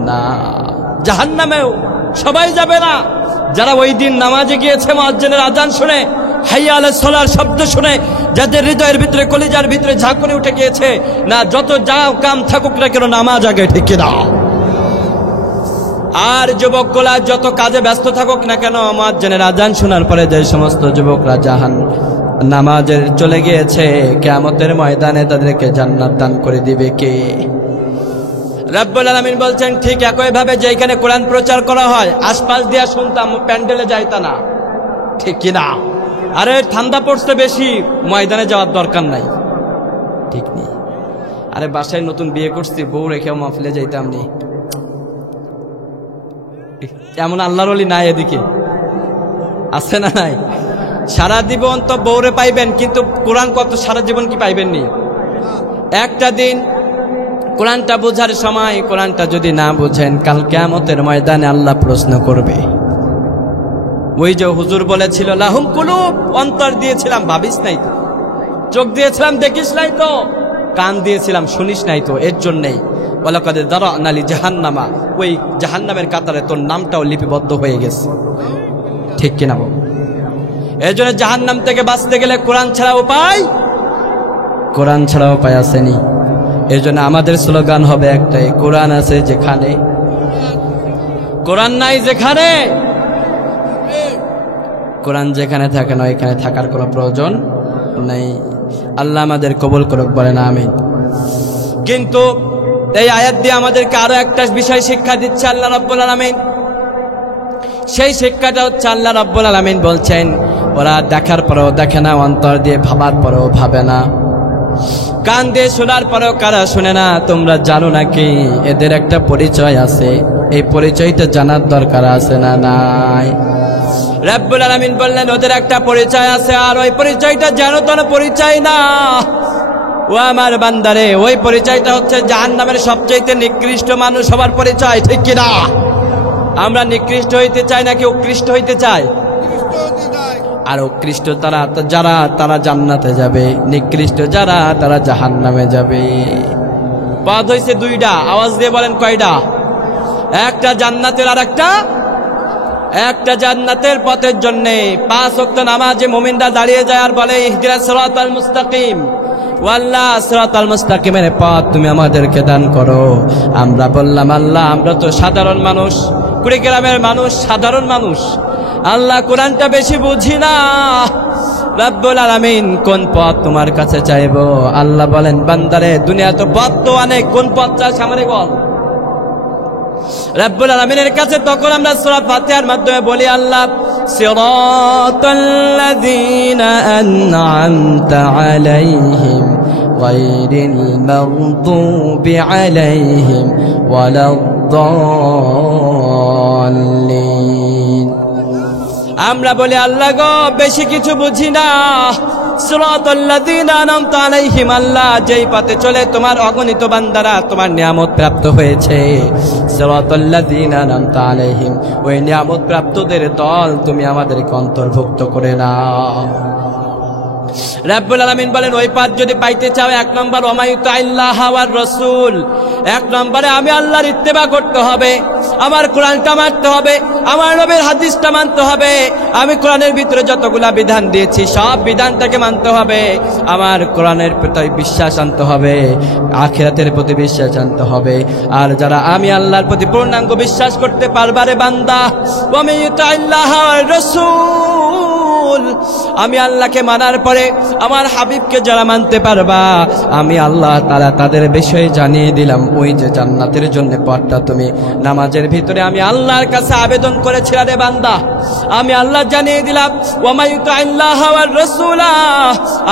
না। জাহান্নামেও সবাই যাবে না, যারা ওই দিন নামাজে গিয়েছে মুয়াজ্জিনের আযান শুনে, হাইয়া আলাস সালাহর শব্দ শুনে, যাদের হৃদয়ের ভিতরে কলিজার ভিতরে ঝাঁকুনি উঠে গিয়েছে, না যত যা কাম থাকুক না কেন নামাজ আগে, ঠিক কিনা? আর যুবকগুলা যত কাজে ব্যস্ত থাকুক না কেন, মুয়াজ্জিনের আযান শোনার পরে যে সমস্ত যুবকরা নামাজের চলে গিয়েছে, কিয়ামতের ময়দানে তাদেরকে জান্নাত দান করে দিবে কে? রব্বুল আলামিন বলছেন ঠিক একই ভাবে যেখানে কোরআন প্রচার করা হয় আশপাশ দিয়া শুনতাম, প্যান্ডেলে যাইতা না, ঠিক কিনা? আরে ঠান্ডা পড়ছে বেশি, ময়দানে যাওয়ার দরকার নাই, ঠিক নেই? আরে বাসায় নতুন বিয়ে করছি, বউ রেখেও মাহফিলে যাইতাম নি, এমন আল্লাহর ওলি নাই এদিকে, আছে না নাই? সারা জীবন তো বউরে পাইবেন, কিন্তু কোরআন কত সারা জীবন কি পাইবেন নি? একটা দিন কোরআনটা বোঝার সময় কোরআনটা যদি না বুঝেন, কাল কিয়ামতের ময়দানে আল্লাহ প্রশ্ন করবে। ওই যে হুজুর বলেছিল লাহুম কুলুব, অন্তর দিয়েছিলাম ভাবিস নাই তো, চোখ দিয়েছিলাম দেখিস নাই তো, কান দিয়েছিলাম শুনিস নাই তো, এর জন্যই ওয়ালাকাদ যারানা লি জাহান্নামা, ওই জাহান্নামের কাতারে তোর নামটাও লিপিবদ্ধ হয়ে গেছে, ঠিক কিনা বল? এর জন্য জাহান্নাম থেকে বাঁচতে গেলে কোরআন ছাড়া উপায়, কোরআন ছাড়া উপায় আসেনি। এর জন্য আমাদের স্লোগান হবে একটাই, কোরআন আছে যেখানে, কোরআন নাই যেখানে। কোরআন যেখানে থাকে না এখানে থাকার কোনো প্রয়োজন নেই। আল্লাহ আমাদের কবুল করুক, বলেন আমিন। কিন্তু এই আয়াত দিয়ে আমাদেরকে আরো একটা বিষয় শিক্ষা দিচ্ছে আল্লাহ রাব্বুল আলামিন। সেই শিক্ষাটা হচ্ছে আল্লাহ রাব্বুল আলামিন বলছেন ওরা দেখার পরেও দেখে না, অন্তর দিয়ে ভাবার পরেও ভাবে না, কান দিয়ে শোনার পরেও কারা শুনে না। তোমরা জানো নাকি এদের একটা পরিচয় আছে, এই পরিচয়টা জানার দরকার আছে না নাই? রাব্বুল আলামিন বললেন ওদের একটা পরিচয় আছে, আর ওই পরিচয়টা জানো তো না, পরিচয় না। ও আমার বান্দারে, ওই পরিচয়টা হচ্ছে জাহান্নামের সবচেয়ে নিকৃষ্ট মানুষ হবার পরিচয়, ঠিক কিনা? আমরা নিকৃষ্ট হইতে চাই নাকি উৎকৃষ্ট হইতে চাই? আর উৎকৃষ্ট তারা যারা তারা জান্নাতে যাবে, নিকৃষ্ট যারা তারা জাহান্নামে যাবে। পথ হইছে দুইটা, আওয়াজ দিয়ে বলেন কয়টা? একটা জান্নাতের, আর একটা জান্নাতের পথের জন্য 5 ওয়াক্ত নামাজে মুমিনরা দাঁড়িয়ে যায় আর বলে ইহদিনাস সিরাতাল মুস্তাকিম, ও আল্লাহ সিরাতাল মুস্তাকিমের পথ তুমি আমাদেরকে দান করো। আমরা বললাম আল্লাহ আমরা তো সাধারণ মানুষ, কুড়িগ্রামের মানুষ, সাধারণ মানুষ, আল্লাহ কোরআনটা বেশি বুঝি না। রব্বুল আলামিন কোন পথ তোমার কাছে চাইবো? আল্লাহ বলেন বান্দারে দুনিয়া তো পথ তো অনেক, কোন পথ চাস আমারে বল। রব্বুল আলামিনের কাছে তখন আমরা সূরা ফাতিহার মাধ্যমে বলি আল্লাহ সিরাতাল্লাযীনা আন'আমতা আলাইহিম গায়রিল মাগদুবি আলাইহিম ওয়ালাদ-দাল্লিন। আমরা বলি আল্লাহ গো বেশি কিছু বুঝি না, সিরাতাল্লাযীনা আনআমতা আলাইহিম, আল্লাহ যেই পথে চলে তোমার অগণিত বান্দারা তোমার নিয়ামত প্রাপ্ত হয়েছে, সিরাতাল্লাযীনা আনআমতা আলাইহিম, ওই নিয়ামত প্রাপ্তদের দল তুমি আমাদেরকে অন্তর্ভুক্ত করে নাও। রাব্বুল আলামিন বলেন ওই পথ যদি পাইতে চাও, এক নম্বর ওমায়ুতাইল্লাহ ওয়ার রাসূল, এক নম্বরে আমি আল্লাহর ইত্তেবা করতে হবে, আমার কোরআনটা মানতে হবে, আমার নবীর হাদিসটা মানতে হবে, আমি কোরআনের ভিতরে যতগুলা বিধান দিয়েছি সব বিধানটাকে মানতে হবে, আমার কোরআনের প্রতি বিশ্বাস আনতে হবে, আখিরাতের প্রতি বিশ্বাস আনতে হবে। আর যারা আমি আল্লাহর প্রতি পূর্ণাঙ্গ বিশ্বাস করতে পারবারে বান্দা, ওমায়ুতাইল্লাহ ওয়ার রাসূল, আমি আল্লাহকে মানার পরে আমার হাবিবকে যারা মানতে পারবা, আমি আল্লাহ তাআলা তাদের বিষয়ে জানিয়ে দিলাম ওই যে জান্নাতের জন্য পথটা তুমি নামাজের ভিতরে আমি আল্লাহর কাছে আবেদন করেছিলাম রে বান্দা, আমি আল্লাহ জানিয়ে দিলাম ওয়ামায়ুতাইল্লাহ ওয়ার রাসূলা,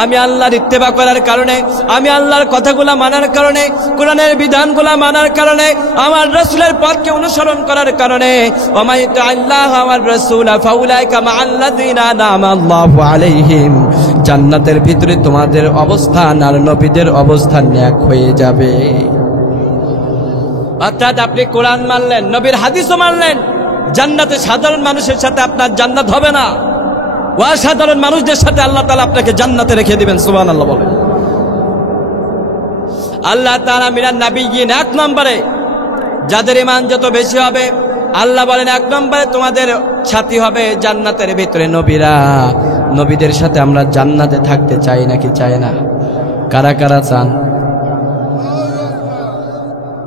আমি আল্লাহর ইত্তেবা করার কারণে, আমি আল্লাহর কথাগুলা মানার কারণে, কোরআনের বিধানগুলা মানার কারণে, আমার রাসূলের পথকে অনুসরণ করার কারণে, ওয়ামায়ুতাইল্লাহ ওয়ার রাসূলা ফাউলাইকা মাআল্লাযীনা আনআমা আল্লাহু আলাইহিম, জান্নাতের ভিতরে তোমাদের অবস্থান আর নবীদের অবস্থান এক হয়ে যাবে। অর্থাৎ আপনি কোরআন মানলেন, নবীর হাদিসও মানলেন, জান্নাতে সাধারণ মানুষের সাথে আপনার জান্নাত হবে না, অসাধারণ মানুষদের সাথে আল্লাহ তাআলা আপনাকে জান্নাতে রেখে দিবেন। সুবহানাল্লাহ বলেন। আল্লাহ তাআলা মিনান নাবিয়্যিন, এক নম্বরে যাদের ঈমান যত বেশি হবে আল্লাহ বলেন এক নম্বরে তোমাদের সাথী হবে জান্নাতের ভিতরে নবীরা। নবীদের সাথে আমরা জান্নাতে থাকতে চাই নাকি চাই না? কারা কারা চান?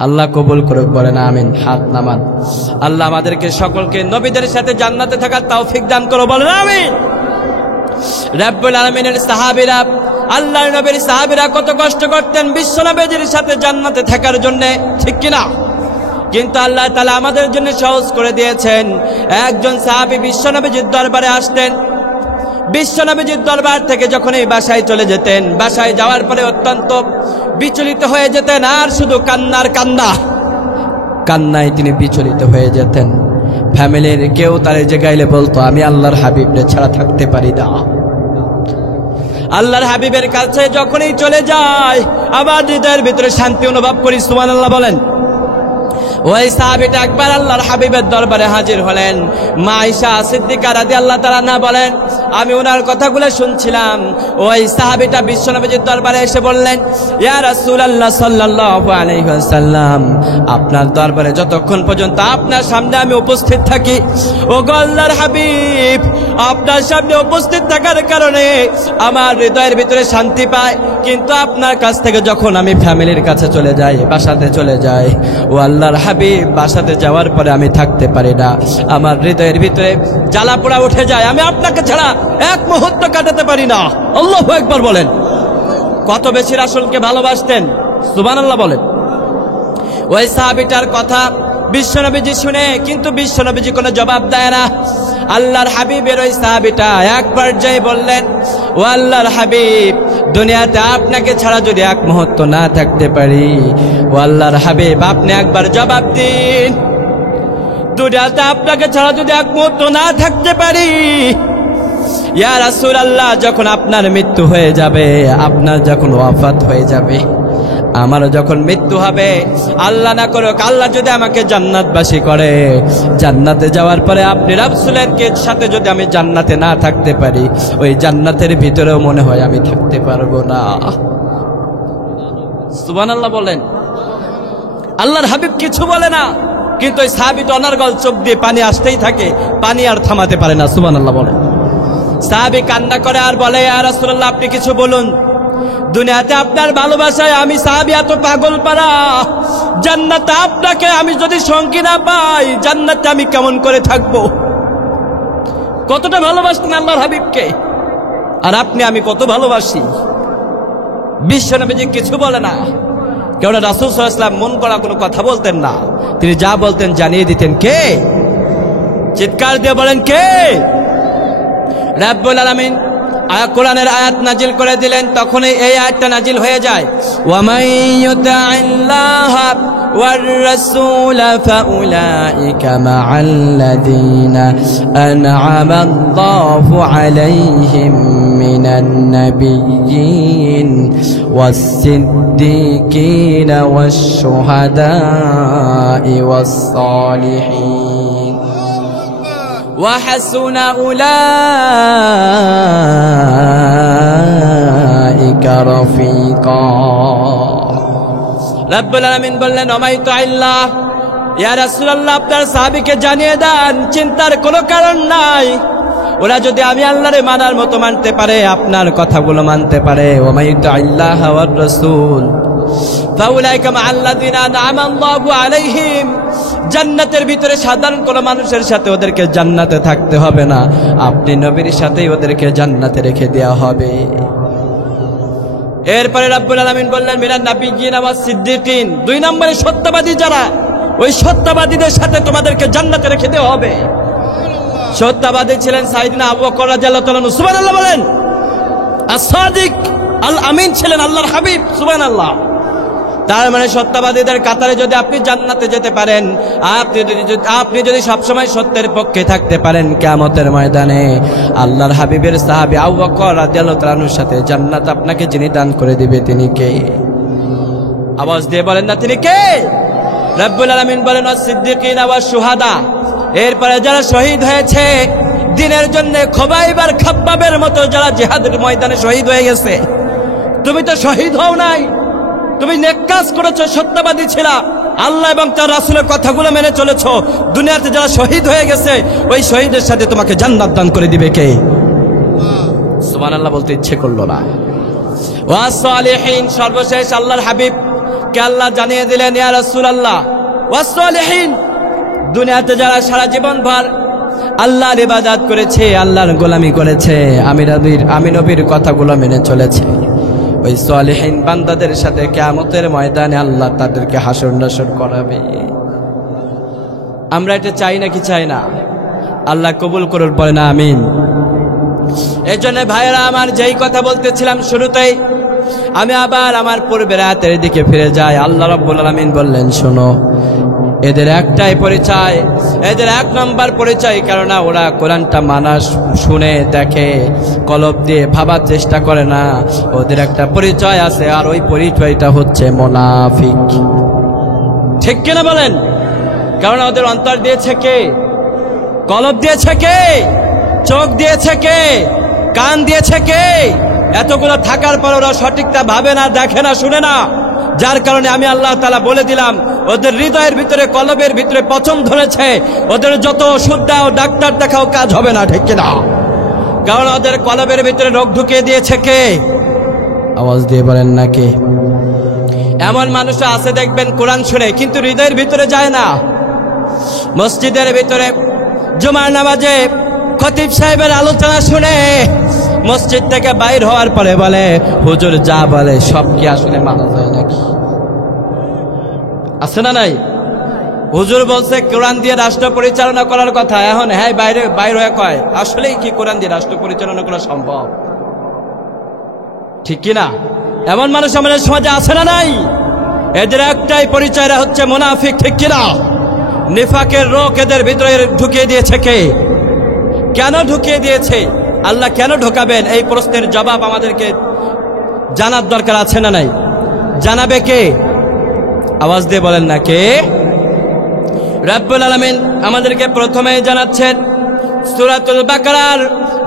আল্লাহ কবুল করুক, বলেন আমিন, হাত নামান। আল্লাহ আমাদেরকে সকলকে নবীদের সাথে জান্নাতে থাকার তৌফিক দান করো, বলেন আমিন। রাব্বুল আলামিনের সাহাবীরা, আল্লাহর নবীর সাহাবীরা কত কষ্ট করতেন বিশ্ব নবীর সাথে জান্নাতে থাকার জন্য, ঠিক কিনা? কিন্তু আল্লাহ তাআলা আমাদের জন্য সহজ করে দিয়েছেন। একজন সাহাবী বিশ্ব নবীর দরবারে আসতেন, বিশ্ব নবীর দরবার থেকে যখন এই বাসায় চলে যেতেন, বাসায় যাওয়ার পরে অত্যন্ত বিচলিত হয়ে যেতেন, আর শুধু কান্নার কান্না, কান্নায় তিনি বিচলিত হয়ে যেতেন। ফ্যামিলির কেউ তার জায়গায় বলতো আমি আল্লাহর হাবিবরে ছাড়া থাকতে পারি না। আল্লাহর হাবিবের কাছে যখনই চলে যায় আবার হৃদয়ের ভিতরে শান্তি অনুভব করি। সুবহানাল্লাহ বলেন। ওই সাহাবীটা একবার আল্লাহর হাবিবের দরবারে হাজির হলেন। মা আয়েশা সিদ্দিকা রাদিয়াল্লাহু তাআলা আনহা বলেন, আমি ওনার কথাগুলো শুনছিলাম। ওই সাহাবীটা বিশ্বনবীর দরবারে এসে বললেন, ইয়া রাসূলুল্লাহ সাল্লাল্লাহু আলাইহি ওয়াসাল্লাম, আপনার দরবারে যতক্ষণ পর্যন্ত আপনার সামনে আমি উপস্থিত থাকি, ওগো আল্লাহর হাবিব, আপনার সামনে উপস্থিত থাকার কারণে আমার হৃদয়ের ভিতরে শান্তি পায়, কিন্তু আপনার কাছ থেকে যখন আমি ফ্যামিলির কাছে চলে যাই, বাসাতে চলে যাই, ও আল্লাহর হাবিব, বাসাতে যাওয়ার পরে আমি থাকতে পারি না, আমার হৃদয়ের ভিতরে জ্বালা পোড়া উঠে যায়, আমি আপনাকে ছাড়া এক মুহূর্ত কাটাতে পারি না। আল্লাহু আকবার বলেন। কত বেশি রাসূলকে ভালোবাসতেন, সুবহানাল্লাহ বলেন। ওই সাহাবীটার কথা বিশ্বনবীজি শুনে, কিন্তু বিশ্বনবীজি কোনো জবাব দেয় না। আল্লাহর হাবিবের ওই সাহাবীটা এক পর্যায়ে বললেন, ও আল্লাহর হাবিব, দুনিয়াতে আপনাকে ছাড়া যদি এক মুহূর্ত না থাকতে পারি, ও আল্লাহর হাবিব, আপনি একবার জবাব দিন, দুনিয়াতে আপনাকে ছাড়া যদি এক মুহূর্ত না থাকতে পারি, ইয়া রাসূলুল্লাহ, যখন আপনার মৃত্যু হয়ে যাবে, আপনার যখন ওয়াফাত হয়ে যাবে, আমারও যখন মৃত্যু হবে, আল্লাহ না করুক, আল্লাহ যদি আমাকে জান্নাতবাসী করে, জান্নাতে যাওয়ার পরে আপনি রাসূলের সাথে যদি আমি জান্নাতে না থাকতে পারি, ওই জান্নাতের ভিতরেও মনে হয় আমি থাকতে পারবো না। সুবহানাল্লাহ বলেন। আল্লাহর হাবিব কিছু বলে না, কিন্তু ওই সাহাবীটা অনর্গল চোখ দিয়ে পানি আসতেই থাকে, পানি আর থামাতে পারে না। সুবহানাল্লাহ বলেন। সাহাবী কান্না করে আর বলে, ইয়া রাসূলুল্লাহ, আপনি কিছু বলুন, দুনিয়াতে আপনার ভালোবাসায় আমি সাহাবী এত পাগল পারা, জান্নাতে আপনাকে আমি যদি সঙ্গী না পাই, জান্নাতে আমি কেমন করে থাকবো? কতটা ভালোবাসতেন আল্লাহর হাবিবকে, আর আপনি আমি কত ভালোবাসি। বিশ্বনবীজি কিছু বলে না, কেননা রাসূল সাল্লাল্লাহু আলাইহি ওয়াসাল্লাম মন করা কোনো কথা বলতেন না, তিনি যা বলতেন জানিয়ে দিতেন। কে? চিৎকার দিয়ে বলেন কে? রাব্বুল আলামিন কোরআনের আয়াত নাজিল করে দিলেন, তখন এই আয়াতটা নাজিল হয়ে যায়, ওয়ামান ইউতি'আল্লাহা ওয়ার রাসূল ফাউলাইকা মা'আল্লাযীনা আন'আমা আল্লাহু আলাইহিম من النبيين والصديقين والشهداء والصالحين وحسن أولئك رفيقا রব্বুল আলামিন বললেন ওমাইতু আল্লাহ ইয়া রাসূলুল্লাহ আপনার সাহাবীকে জানিয়ে দেন চিন্তার কোনো কারণ নাই ওরা যদি আমি আল্লাহরে মানার মতো মানতে পারে আপনার কথাগুলো মানতে পারে ওমাইতু আল্লাহ ওয়ার রাসূল ফাউলাইকা মাআল্লাযিনা আনআমা আল্লাহু আলাইহিম জান্নাতের ভিতরে সাধারণ কোন মানুষের সাথে ওদেরকে জান্নাতে থাকতে হবে না আপনি নবীর সাথেই ওদেরকে জান্নাতে রেখে দেওয়া হবে এরপরে রব্বুল আলামিন বললেন মিনান নাবিয়্যিন ওয়াস সিদ্দিকিন দুই নম্বরে সত্যবাদী যারা ওই সত্যবাদীদের সাথে তোমাদেরকে জান্নাতে রেখে দেওয়া হবে সত্যবাদী ছিলেন সাইয়েদনা আবু বকর রাদিয়াল্লাহু তাআলা সুবহানাল্লাহ বলেন as-সাদিক আল-আমিন ছিলেন আল্লাহর হাবিব সুবহানাল্লাহ তার মানে সত্যবাদীদের কাতারে যদি আপনি জান্নাতে যেতে পারেন আপনি যদি সবসময় সত্যের পক্ষে থাকতে পারেন কিয়ামতের ময়দানে আল্লাহর হাবিবের সাহাবী আবু বকর রাদিয়াল্লাহু তাআলার সাথে জান্নাত আপনাকে যিনি দান করে দিবে তিনি কে আওয়াজ দিয়ে বলেন না তিনি কে রব্বুল আলামিন বলেন as-সিদ্দিকিন ওয়াস শুহাদা এরপরে যারা শহীদ হয়েছে দ্বীনের জন্য খুবাইব আর খাব্বাবের মতো যারা জিহাদের ময়দানে শহীদ হয়ে গেছে তুমি তো শহীদ হও নাই তুমি নেক কাজ করেছো সত্যবাদী ছিলা আল্লাহ এবং তার রাসূলের কথাগুলো মেনে চলেছো দুনিয়াতে যারা শহীদ হয়ে গেছে ওই শহীদের সাথে তোমাকে জান্নাত দান করে দিবে কে সুবহানাল্লাহ বলতে ইচ্ছে করলো না ওয়াস সালিহিন সর্বশেষ আল্লাহর হাবিব কে আল্লাহ জানিয়ে দিলেন ইয়া রাসূলুল্লাহ ওয়াস সালিহিন দুনিয়াতে যারা সারা জীবন ভর আল্লাহর ইবাদত করেছে আল্লাহর গোলামি করেছে আমি নবীর কথাগুলো মেনে চলেছে ওই সালেহিন বান্দাদের সাথে কিয়ামতের ময়দানে আল্লাহ তাদেরকে হাসর নাসর করাবে আমরা এটা চাই নাকি চাই না আল্লাহ কবুল করুন বলেন আমিন এজন্য ভাইরা আমার যেই কথা বলতেছিলাম শুরুতেই আমি আবার আমার পূর্বের আয়াতের দিকে ফিরে যাই আল্লাহ রাব্বুল আলামিন বললেন শোনো এদের একটাই পরিচয় এদের এক নম্বর পরিচয় কারণ ওরা কোরআনটা মানা শুনে দেখে কলব দিয়ে ভাবার চেষ্টা করে না ওদের একটা পরিচয় আছে আর ওই পরিচয়টা হচ্ছে মুনাফিক ঠিক কিনা বলেন কারণ ওদের অন্তর দিয়েছে কে কলব দিয়েছে কে চোখ দিয়েছে কে কান দিয়েছে কে এতগুলো থাকার পর ওরা সঠিকটা ভাবে না দেখে না শুনে না যার কারণে আমি আল্লাহ তাআলা বলে দিলাম ওদের হৃদয়ের ভিতরে কলবের ভিতরে পচন ধরেছে ওদের যত ওষুধ দাও ডাক্তার দেখাও কাজ হবে না ঠিক কিনা কারণ ওদের কলবের ভিতরে রোগ ঢুকিয়ে দিয়েছে কে আওয়াজ দিয়ে বলেন না কে এমন মানুষ আছে দেখবেন কোরআন শুনে কিন্তু হৃদয়ের ভিতরে যায় না মসজিদের ভিতরে জুমার নামাজে খতিব সাহেবের আলোচনা শুনে মসজিদ থেকে বাইর হওয়ার পরে বলে হুজুর যা বলে সব কি আসলে মানা যায় নাকি আছে না নাই হুজুর বলছে কোরআন দিয়ে রাষ্ট্র পরিচালনা করার কথা এখন হ্যাঁ বাইরে হয়ে কয় আসলেই কি কোরআন দিয়ে রাষ্ট্র পরিচালনা করা সম্ভব ঠিক কিনা এমন মানুষ আমাদের সমাজে আছে না নাই এদের একটাই পরিচয় হচ্ছে মুনাফিক ঠিক কিনা নিফাকের রোগ এদের ভিতরে ঢুকিয়ে দিয়েছে কে কেন ঢুকিয়ে দিয়েছে আল্লাহ কেন ঢোকাবেন এই প্রশ্নের জবাব আমাদেরকে জানার দরকার আছে না নাই জানাবে কে আওয়াজ দিয়ে বলেন না কে রব্বুল আলামিন আমাদেরকে প্রথমেই জানাচ্ছেন সূরাতুল বাকারার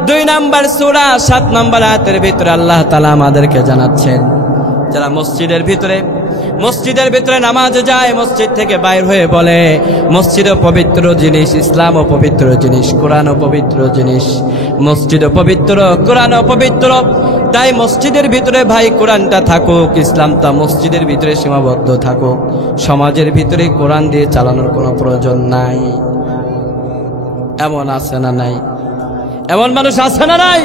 2 নম্বর সূরা 7 নম্বর আয়াতের ভিতরে আল্লাহ তাআলা আমাদেরকে জানাচ্ছেন যারা মসজিদের ভিতরে নামাজে যায় মসজিদ থেকে বাইর হয়ে বলে মসজিদও পবিত্র জিনিস ইসলামও পবিত্র জিনিস কোরআনও পবিত্র জিনিস মসজিদও পবিত্র কোরআনও পবিত্র তাই মসজিদের ভিতরে ভাই কোরআনটা থাকুক ইসলামটা মসজিদের ভিতরে সীমাবদ্ধ থাকুক সমাজের ভিতরে কোরআন দিয়ে চালানোর কোনো প্রয়োজন নাই এমন আছে না নাই এমন মানুষ আছে না নাই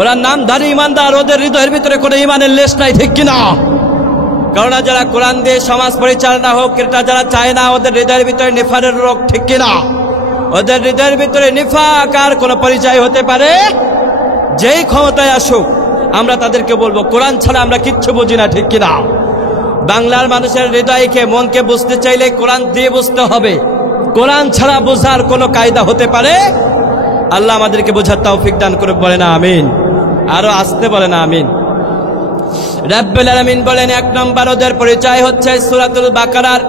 ওরা নামধারী ইমানদার ওদের হৃদয়ের ভিতরে কোনো ইমানের লেশ নাই ঠিক কিনা কারণ যারা কোরআন দিয়ে সমাজ পরিচালনা হোক এটা যারা চায় না ওদের হৃদয়ের ভিতরে নিফাকের রোগ ঠিক কিনা ওদের হৃদয়ের ভিতরে নিফাক আর কোনো পরিচয় হতে পারে যেই ক্ষমতায় আসুক আমরা তাদেরকে বলবো কোরআন ছাড়া আমরা কিচ্ছু বুঝি না ঠিক কিনা বাংলার মানুষের হৃদয়কে মনকে বুঝতে চাইলে কোরআন দিয়ে বুঝতে হবে কোরআন ছাড়া বোঝার কোনো কায়দা হতে পারে আল্লাহ আমাদেরকে বোঝার তৌফিক দান করে বলে না আমিন আরো আসতে বলেন আমিন। রাব্বুল আলামিন বলেন 1 নম্বর ওদের পরিচয় হচ্ছে সূরাতুল বাকারার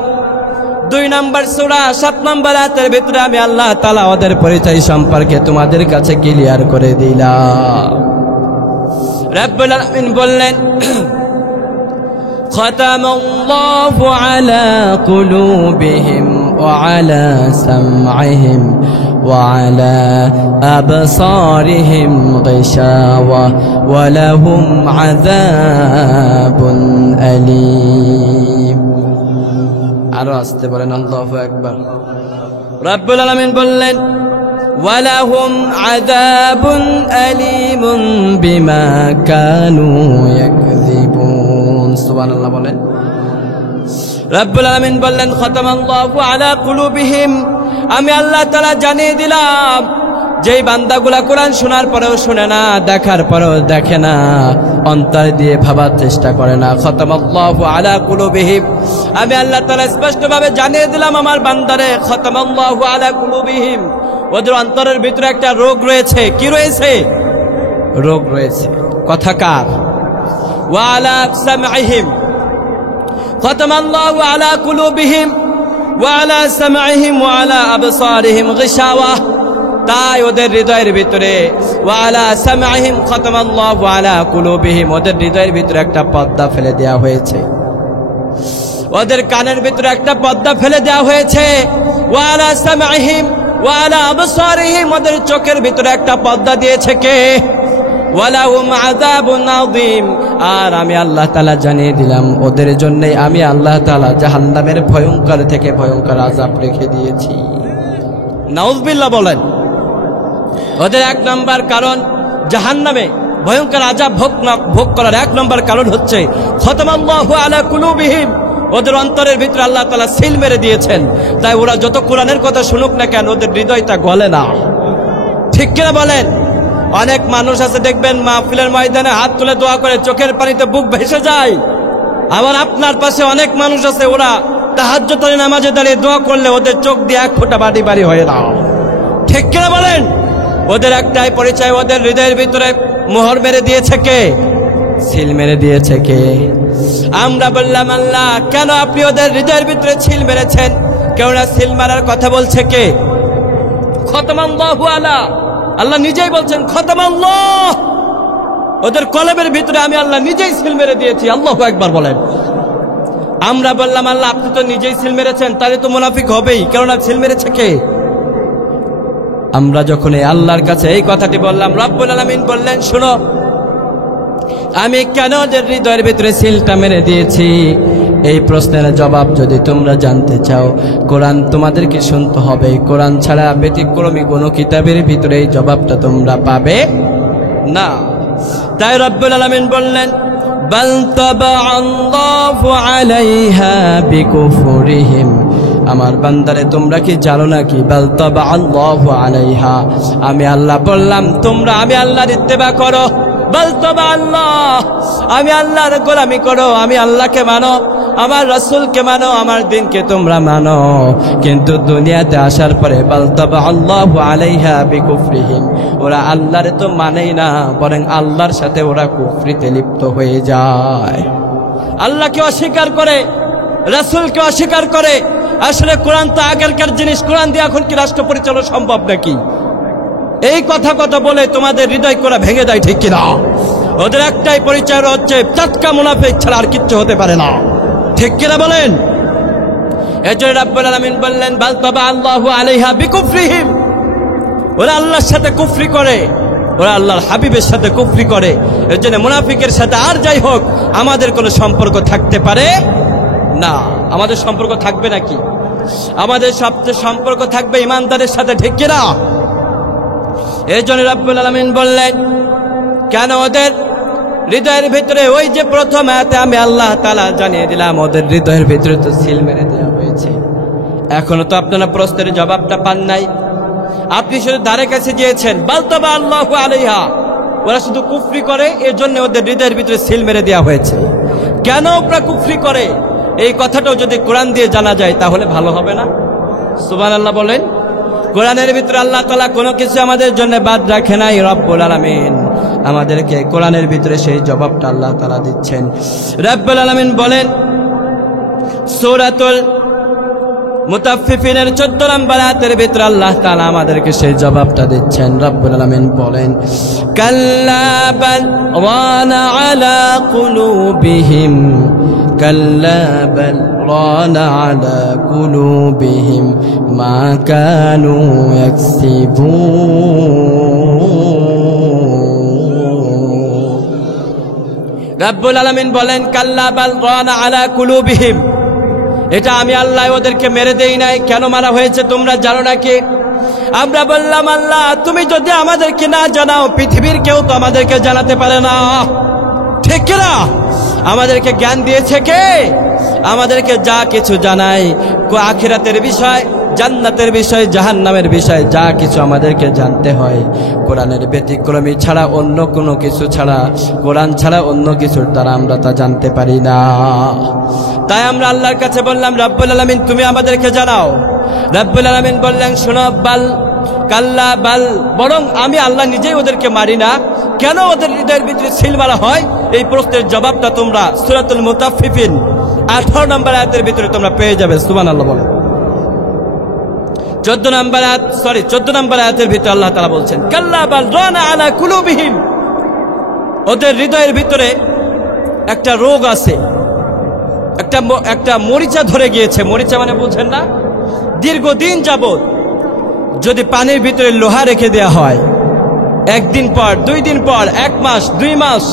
2 নম্বর সূরা 7 নম্বর আয়াতের ভিতরে আমি আল্লাহ তাআলা ওদের পরিচয় সম্পর্কে তোমাদের কাছে ক্লিয়ার করে দিলাম। রাব্বুল আলামিন বললেন খাতামাল্লাহু আলা কুলুবিহিম ওয়া আলা সাম'ইহিম ওয়া আলা আবসারিহিম গিশাওয়া ওয়া লাহুম আযাবুন আলীম। আরো আসতে বলেন আল্লাহু আকবার। রাব্বুল আলামিন বললেন ওয়ালাহুম আযাবুন আলীমুন বিমা কানু ইয়াকযিবুন। সুবহানাল্লাহ বলেন। রাব্বুল আলামিন বললেন খাতামাল্লাহু আলা কুলুবিহিম, আমি আল্লাহ তাআলা জানিয়ে দিলাম যেই বান্দাগুলা কোরআন শোনার পরেও শুনে না, দেখার পরেও দেখে না, অন্তর দিয়ে ভাবার চেষ্টা করে না। খাতামাল্লাহু আলা কুলুবিহিম, আমি আল্লাহ তাআলা স্পষ্টভাবে জানিয়ে দিলাম আমার বান্দারে খাতামাল্লাহু আলা কুলুবিহিম, ওদের অন্তরের ভিতরে একটা রোগ রয়েছে। কি রয়েছে? রোগ রয়েছে। কথা কার? ওয়া আলা সাম'ইহিম, খাতামাল্লাহু আলা কুলুবিহিম ওয়া আলা সাম'ইহিম ওয়া আলা আবসারিহিম গিশাওয়া, তাই ওদের হৃদয়ের ভিতরে ওয়া আলা সাম'ইহিম খাতামাল্লাহু আলা কুলুবিহিম, ওদের হৃদয়ের ভিতরে একটা পর্দা ফেলে দেওয়া হয়েছে, ওদের কানের ভিতরে একটা পর্দা ফেলে দেওয়া হয়েছে। ওয়া আলা সাম'ইহিম ওয়া আলা আবসারিহিম, ওদের চোখের ভিতরে একটা পর্দা দিয়েছে কে? ওয়ালাহুম আযাবুন আযীম, আর আমি আল্লাহ তাআলা জানিয়ে দিলাম ওদের জন্য আমি আল্লাহ তাআলা জাহান্নামের ভয়ঙ্কর থেকে ভয়ঙ্কর আযাব রেখে দিয়েছি। নাউযুবিল্লাহ বলেন। ওদের 1 নম্বর কারণ জাহান্নামে ভয়ঙ্কর আযাব ভোগ করার 1 নম্বর কারণ হচ্ছে খাতামাল্লাহু আলা কুলুবিহিম, ওদের অন্তরের ভিতরে আল্লাহ তাআলা সিল মেরে দিয়েছেন। তাই ওরা যত কোরআনের কথা শুনুক না কেন ওদের হৃদয়টা গলে না। ঠিক কিনা বলেন? অনেক মানুষ আছে দেখবেন মাহফিলের ময়দানে হাত তুলে দোয়া করে, চোখের পানিতে বুক ভেসে যায়। আবার আপনার পাশে অনেক মানুষ আছে ওরা তাহাজ্জুদের নামাজে দাঁড়িয়ে দোয়া করলে ওদের চোখ দিয়ে 1 ফোঁটা বাড়ি বাড়ি হয়ে না। ঠিক কিনা বলেন? ওদের একটাই পরিচয়, ওদের হৃদয়ের ভিতরে মোহর মেরে দিয়েছে কে? সিল মেরে দিয়েছে কে? আমরা বললাম আল্লাহ কেন আপনি ওদের হৃদয়ের ভিতরে সিল মেরেছেন? কেননা সিল মারার কথা বলছে কে? খাতামাল্লাহু আলা, আল্লাহ নিজেই বলছেন খাতামাল্লাহ, ওদের কলবের ভিতরে আমি আল্লাহ নিজেই সিল মেরে দিয়েছি। আল্লাহু আকবার বলেন। আমরা বললাম আল্লাহ আপনি তো নিজেই সিল মেরেছেন, তাহলে তো মুনাফিক হবেই, কেননা সিল মেরেছে কে? আমরা যখন এই আল্লাহর কাছে এই কথাটি বললাম, রব্বুল আলামিন বললেন শুনো আমি কেন ওদের হৃদয়ের ভিতরে সিলটা মেরে দিয়েছি, এই প্রশ্নের জবাব যদি তোমরা জানতে চাও কোরআন তোমাদেরকে শুনতে হবে। কোরআন ছাড়া ব্যতিক্রমী কোনো কিতাবের ভিতরে এই জবাবটা তোমরা পাবে না। তাই রব্বুল আলামিন বললেন বাল তাবাআল্লাহু আলাইহা বিকুফরিহিম, আমার বান্দারে তোমরা কি জানো নাকি বাল তাবাআল্লাহু আলাইহা, আমি আল্লাহ বললাম তোমরা আমি আল্লাহর ইত্তেবা করো। বাল তাবাআল্লাহ, আমি আল্লাহর গোলামি করো, আমি আল্লাহকে মানো, আমার রাসূলকে মানো, আমার দিনকে তোমরা মানো। কিন্তু দুনিয়াতে আসার পরে বাল তাবাআল্লাহু আলাইহা বিকুফরিহিম, ওরা আল্লাহর তো মানেই না, বরং আল্লাহর সাথে ওরা কুফরিতে লিপ্ত হয়ে যায়। আল্লাহকে অস্বীকার করে, রাসূলকে অস্বীকার করে। আসলে কোরআন তো আগেরকার জিনিস, কোরআন দিয়ে এখন কি রাষ্ট্র পরিচালনা সম্ভব নাকি? এই কথা বলে তোমাদের হৃদয় কোরা ভেঙে দেয়, ঠিক কিনা? ওদের একটাই পরিচয় হচ্ছে চাটকা মুনাফিক ছাড়া আর কিচ্ছু হতে পারে না, ঠিক কিনা বলেন? এজন্য রব্বুল আলামিন বললেন বাল তাবাআল্লাহু আলাইহা বিকুফরিহিম, ওরা আল্লাহর সাথে কুফরি করে, ওরা আল্লাহর হাবিবের সাথে কুফরি করে। এজন্য মুনাফিকের সাথে আর যাই হোক আমাদের কোনো সম্পর্ক থাকতে পারে না। আমাদের সম্পর্ক থাকবে নাকি? আমাদের সবচেয়ে সম্পর্ক থাকবে ইমানদারের সাথে, ঠিক কিনা? এই জন্য রব্বুল আলামিন বললেন কেন ওদের হৃদয়ের ভিতরে, ওই যে প্রথম আয়াতে আমি আল্লাহ তাআলা জানিয়ে দিলাম ওদের হৃদয়ের ভিতরে তো সিল মেরে দেওয়া হয়েছে। এখনো তো আপনারা প্রশ্নের জবাবটা পান নাই। আপনি শুধু ধারে কাছে গিয়েছেন বাল তাবাআল্লাহু আলাইহা, ওরা শুধু কুফরি করে, এর জন্য ওদের হৃদয়ের ভিতরে সিল মেরে দেওয়া হয়েছে। কেন ওরা কুফরি করে এই কথাটাও যদি কোরআন দিয়ে জানা যায় তাহলে ভালো হবে না? সুবহানাল্লাহ বলেন। কোরআনের ভিতরে আল্লাহ তাআলা কোনো কিছু আমাদের জন্য বাদ রাখে নাই। রব্বুল আলামিন আমাদেরকে কোরআনের ভিতরে সেই জবাবটা আল্লাহ তাআলা দিচ্ছেন। রব্বুল আলামিন বলেন সূরাতুল মুতাফফিফিনের 14 নম্বর আয়াতের ভিতরে আল্লাহ তাআলা আমাদেরকে সেই জবাবটা দিচ্ছেন। রব্বুল আলামিন বলেন কাল্লা বাল রানা আলা কুলুবিহিম কাল্লা বাল রানা আলা কুলুবিহিম মা কানু ইয়াকসিবুন। রব্বুল আলামিন বলেন কাল্লা বাল রানা আলা কুলুবিহিম, এটা আমি আল্লাহ ওদেরকে মেরে দেই নাই। কেন মারা হয়েছে তোমরা জানো নাকি? আমরা বললাম আল্লাহ তুমি যদি আমাদেরকে না জানাও পৃথিবীর কেউ তো আমাদেরকে জানাতে পারে না, ঠিক না? আমাদেরকে জ্ঞান দিয়েছে কে? আমাদেরকে যা কিছু জানায় আখিরাতের বিষয়, জান্নাতের বিষয়, জাহান্নামের বিষয়, যা কিছু আমাদেরকে জানতে হয় কোরআনের ব্যতিক্রমী ছাড়া, অন্য কোনো কিছু ছাড়া, কোরআন ছাড়া অন্য কিছুর দ্বারা আমরা তা জানতে পারি না। তাই আমরা আল্লাহর কাছে বললাম রব্বুল আলামিন তুমি আমাদেরকে জানাও। রব্বুল আলামিন বললেন শোনো বাল কাল্লা বাল, বরং আমি আল্লাহ নিজেই ওদেরকে মারি না, কেন ওদের হৃদয়ের ভিতরে সিল মারা হয়? এই প্রশ্নের জবাবটা তোমরা সূরাতুল মুতাফফিফিন 18 নম্বর আয়াতের ভিতরে তোমরা পেয়ে যাবে। সুবহানাল্লাহ বলেন। 14 নম্বর আয়াতের ভিতরে আল্লাহ তাআলা বলছেন কাল্লা বাল রানা আলা কুলুবিহিম, ওদের হৃদয়ের ভিতরে একটা রোগ আছে, একটা মরিচা ধরে গিয়েছে। মরিচা মানে বুঝেন না? দীর্ঘদিন যাবত যদি পানির ভিতরে লোহা রেখে দেয়া হয়, একদিন পর, 2 দিন পর, 1 মাস, 2 মাস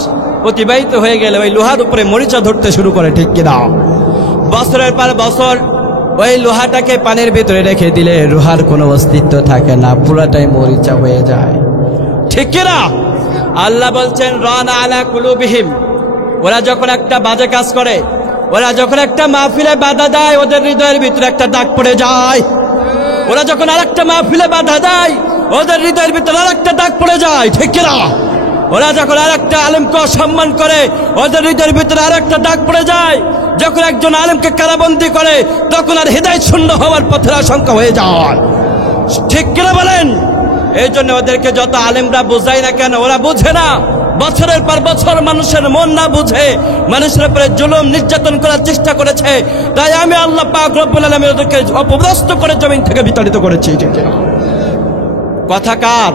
অতিবাহিত হয়ে গেলে ওই লোহার উপরে মরিচা ধরতে শুরু করে, ঠিক কিনা? বছরের পর বছর ওই লোহাটাকে পানির ভিতরে রেখে দিলে লোহার কোনো অস্তিত্ব থাকে না, পুরাটাই মরিচা হয়ে যায়, ঠিক কিনা? আল্লাহ বলছেন রানা আলা কুলুবিহিম, ওরা যখন একটা বাজে কাজ করে, ওরা যখন একটা মাহফিলে বাধা দেয়, ওদের হৃদয়ের ভিতরে একটা দাগ পড়ে যায়। ওরা যখন আরেকটা মাহফিলে বাধা দেয়, ওদের হৃদয়ের ভিতরে আরেকটা দাগ পড়ে যায়, ঠিক কিনা? ওরা যখন আরেকটা আলেমকে অসম্মান করে, ওদের হৃদয়ের ভিতরে আরেকটা দাগ পড়ে যায়। যখন একজন আলেমকে কারাবন্দী করে, তখন আর হৃদয় শূন্য হওয়ার পথের আশঙ্কা হয়ে যায়, ঠিক কিনা বলেন? এই জন্য ওদেরকে যত আলেমরা বোঝায় না কেন, ওরা বোঝে না। বছরের পর বছর মানুষের মন না বুঝে মানুষের উপরে জুলুম নির্যাতন করার চেষ্টা করেছে। তাই আমি আল্লাহ পাক রব্বুল আলামিন ওদেরকে অপদস্থ করে জমিন থেকে বিতাড়িত করেছি, ঠিক কিনা? কথা কার?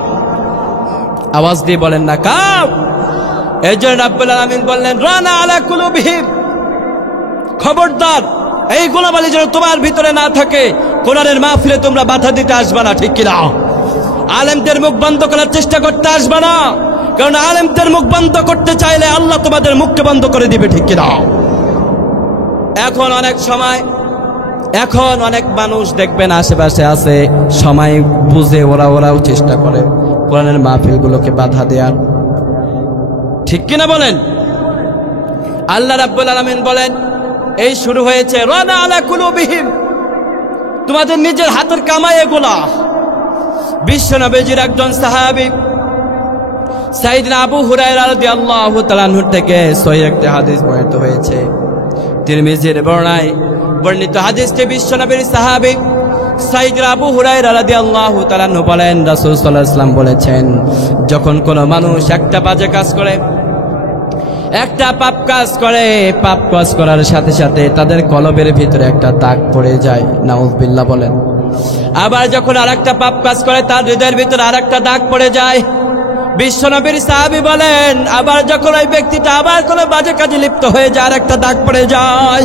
আওয়াজ দিয়ে বলেন না কার? এই জন্য রব্বুল আলামিন বললেন রানা আলা কুলুবিহিম, খবরদার এই গোলাবালি যেন তোমার ভিতরে না থাকে। কোরআনের মাহফিলে তোমরা বাধা দিতে আসবে না, ঠিক কিনা? আলেমদের মুখ বন্ধ করার চেষ্টা করতে আসবে না, কারণ আলেমদের মুখ বন্ধ করতে চাইলে আল্লাহ তোমাদের মুখকে বন্ধ করে দিবে, ঠিক কিনা? এখন অনেক মানুষ দেখবেন আশেপাশে আছে, সময় বুঝে ওরাও চেষ্টা করে কোরআনের মাহফিলগুলোকে বাধা দেওয়ার, ঠিক কিনা বলেন? আল্লাহ রাব্বুল আলামিন বলেন এই শুরু হয়েছে রানা আলা কুলুবিহিম, তোমাদের নিজের হাতের কামাই এগুলা। বিশ্বনবীজির একজন সাহাবী সাইয়েদনা আবু হুরায়রা রাদিয়াল্লাহু তাআলা আনহু থেকে সহিহ একটা হাদিস বর্ণিত হয়েছে। তিরমিজির বর্ণিত হাদিসটি বিশ্বনবীর সাহাবী সাইয়েদনা আবু হুরায়রা রাদিয়াল্লাহু তাআলা আনহু বলেন রাসূল সাল্লাল্লাহু আলাইহি ওয়াসাল্লাম বলেছেন, যখন কোনো মানুষ একটা বাজে কাজ করে, একটা পাপ কাজ করার সাথে সাথে তাদের কলবের ভিতরে একটা দাগ পড়ে যায়, নাউযুবিল্লাহ বলেন। আবার যখন আরেকটা পাপ কাজ করে, তার হৃদয়ের ভিতরে আরেকটা দাগ পড়ে যায়। বিশ্বনবীর সাহাবী বলেন আবার যখন ওই ব্যক্তিটা আবার কোনো বাজে কাজে লিপ্ত হয়ে যায়, আরেকটা দাগ পড়ে যায়।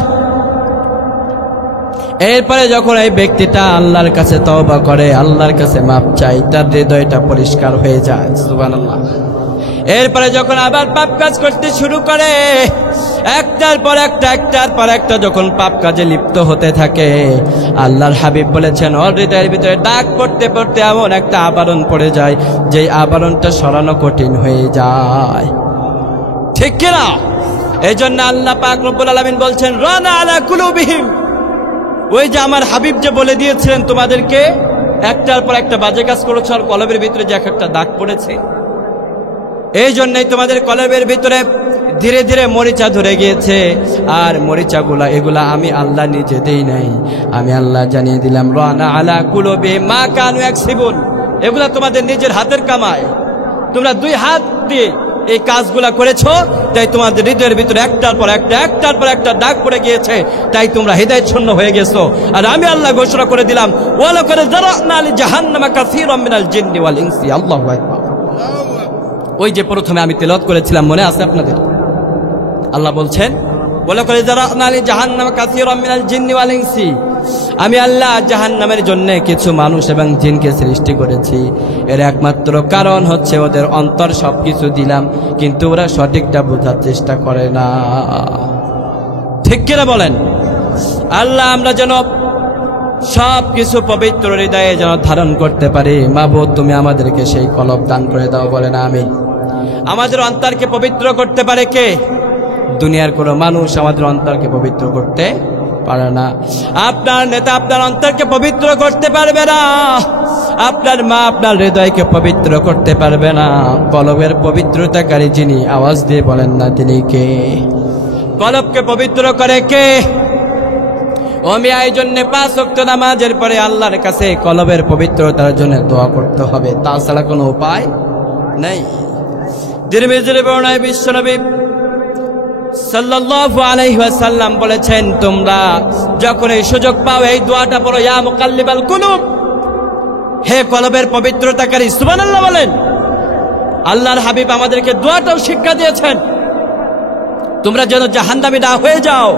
এরপরে যখন এই ব্যক্তিটা আল্লাহর কাছে তওবা করে, আল্লাহর কাছে মাপ চায়, তার হৃদয়টা পরিষ্কার হয়ে যায়, সুবহানাল্লাহ। এরপরে যখন আবার পাপ কাজ করতে শুরু করে, একটার পর একটা যখন পাপ কাজে লিপ্ত হতে থাকে, আল্লাহর হাবিব বলেছেন ওর হৃদয়ের ভিতরে দাগ পড়তে পড়তে এমন একটা আবরণ পড়ে যায়, যে আবরণটা সরানো কঠিন হয়ে যায়, ঠিক কিনা? এই জন্য আল্লাহ পাক রব্বুল আলামিন বলছেন রানা আলা কুলুবিহিম, ওই যে আমার হাবিব যে বলে দিয়েছিলেন তোমাদেরকে একটার পর একটা বাজে কাজ করেছো আর কলবের ভিতরে যে একটা দাগ পড়েছে, এই জন্যই তোমাদের কলবের ভিতরে ধীরে ধীরে মরিচা ধরে গিয়েছে। আর মরিচাগুলা এগুলা আমি আল্লাহ নিজে দেই নাই, আমি আল্লাহ জানিয়ে দিলাম রানা আলা কুলুবিহিম মা কানু ইয়াকসিবুন, এগুলা তোমাদের নিজের হাতের কামাই। তোমরা 2 হাত দিয়ে এই কাজগুলা করেছো, তাই তোমাদের হৃদয়ের ভিতরে একটার পর একটা দাগ পড়ে গিয়েছে, তাই তোমরা হিদায়াত শূন্য হয়ে গেছো। আর আমি আল্লাহ ঘোষণা করে দিলাম, ওয়ালাকাদ যারানা লিজাহান্নামা কাসীরাম মিনাল জিন্নি ওয়াল ইনসি। আল্লাহু আকবার। ওই যে প্রথমে আমি তেলাওয়াত করেছিলাম, মনে আছে আপনাদের? আল্লাহ বলছেন, ওয়ালাকাদ যারানা লিজাহান্নামা কাসীরাম মিনাল জিন্নি ওয়াল ইনসি, আমি আল্লাহ জাহান্নামের জন্য কিছু মানুষ এবং জিনকে সৃষ্টি করেছি। এর একমাত্র কারণ হচ্ছে ওদের অন্তর সবকিছু দিলাম, কিন্তু ওরা সঠিকটা বোঝার চেষ্টা করে না। ঠিক কিনা বলেন? আল্লাহ আমরা যেন সবকিছু পবিত্র হৃদয়ে যেন ধারণ করতে পারি। মাবুদ, তুমি আমাদেরকে সেই কলব দান করে দাও, বলে না আমি। আমাদের অন্তরকে পবিত্র করতে পারে কে? দুনিয়ার কোনো মানুষ আমাদের অন্তরকে পবিত্র করতে পারে না। আপনার নেতা আপনার অন্তরকে পবিত্র করতে পারবে না, আপনার মা আপনার হৃদয়কে পবিত্র করতে পারবে না। কলবের পবিত্রতাকারী যিনি, আওয়াজ দিয়ে বলেন না তিনি কে? কলবকে পবিত্র করে কে? এই জন্য 5 ওয়াক্ত নামাজের পরে আল্লাহর কাছে কলবের পবিত্রতার জন্য দোয়া করতে হবে, তাছাড়া কোনো উপায় নেই। তিরমিজির বর্ণনায় বিশ্বনবী সাল্লাল্লাহু আলাইহি ওয়াসাল্লাম বলেছেন, তোমরা যখন এই সুযোগ পাও এই দোয়াটা পড়ো, ইয়া মুকাল্লিবাল কুলুব, হে কলবের পবিত্রতাকারী। সুবহানাল্লাহ বলেন। আল্লাহর হাবিব আমাদেরকে দোয়াটাও শিক্ষা দিয়েছেন, তোমরা যেন জাহান্নামী না হয়ে যাও।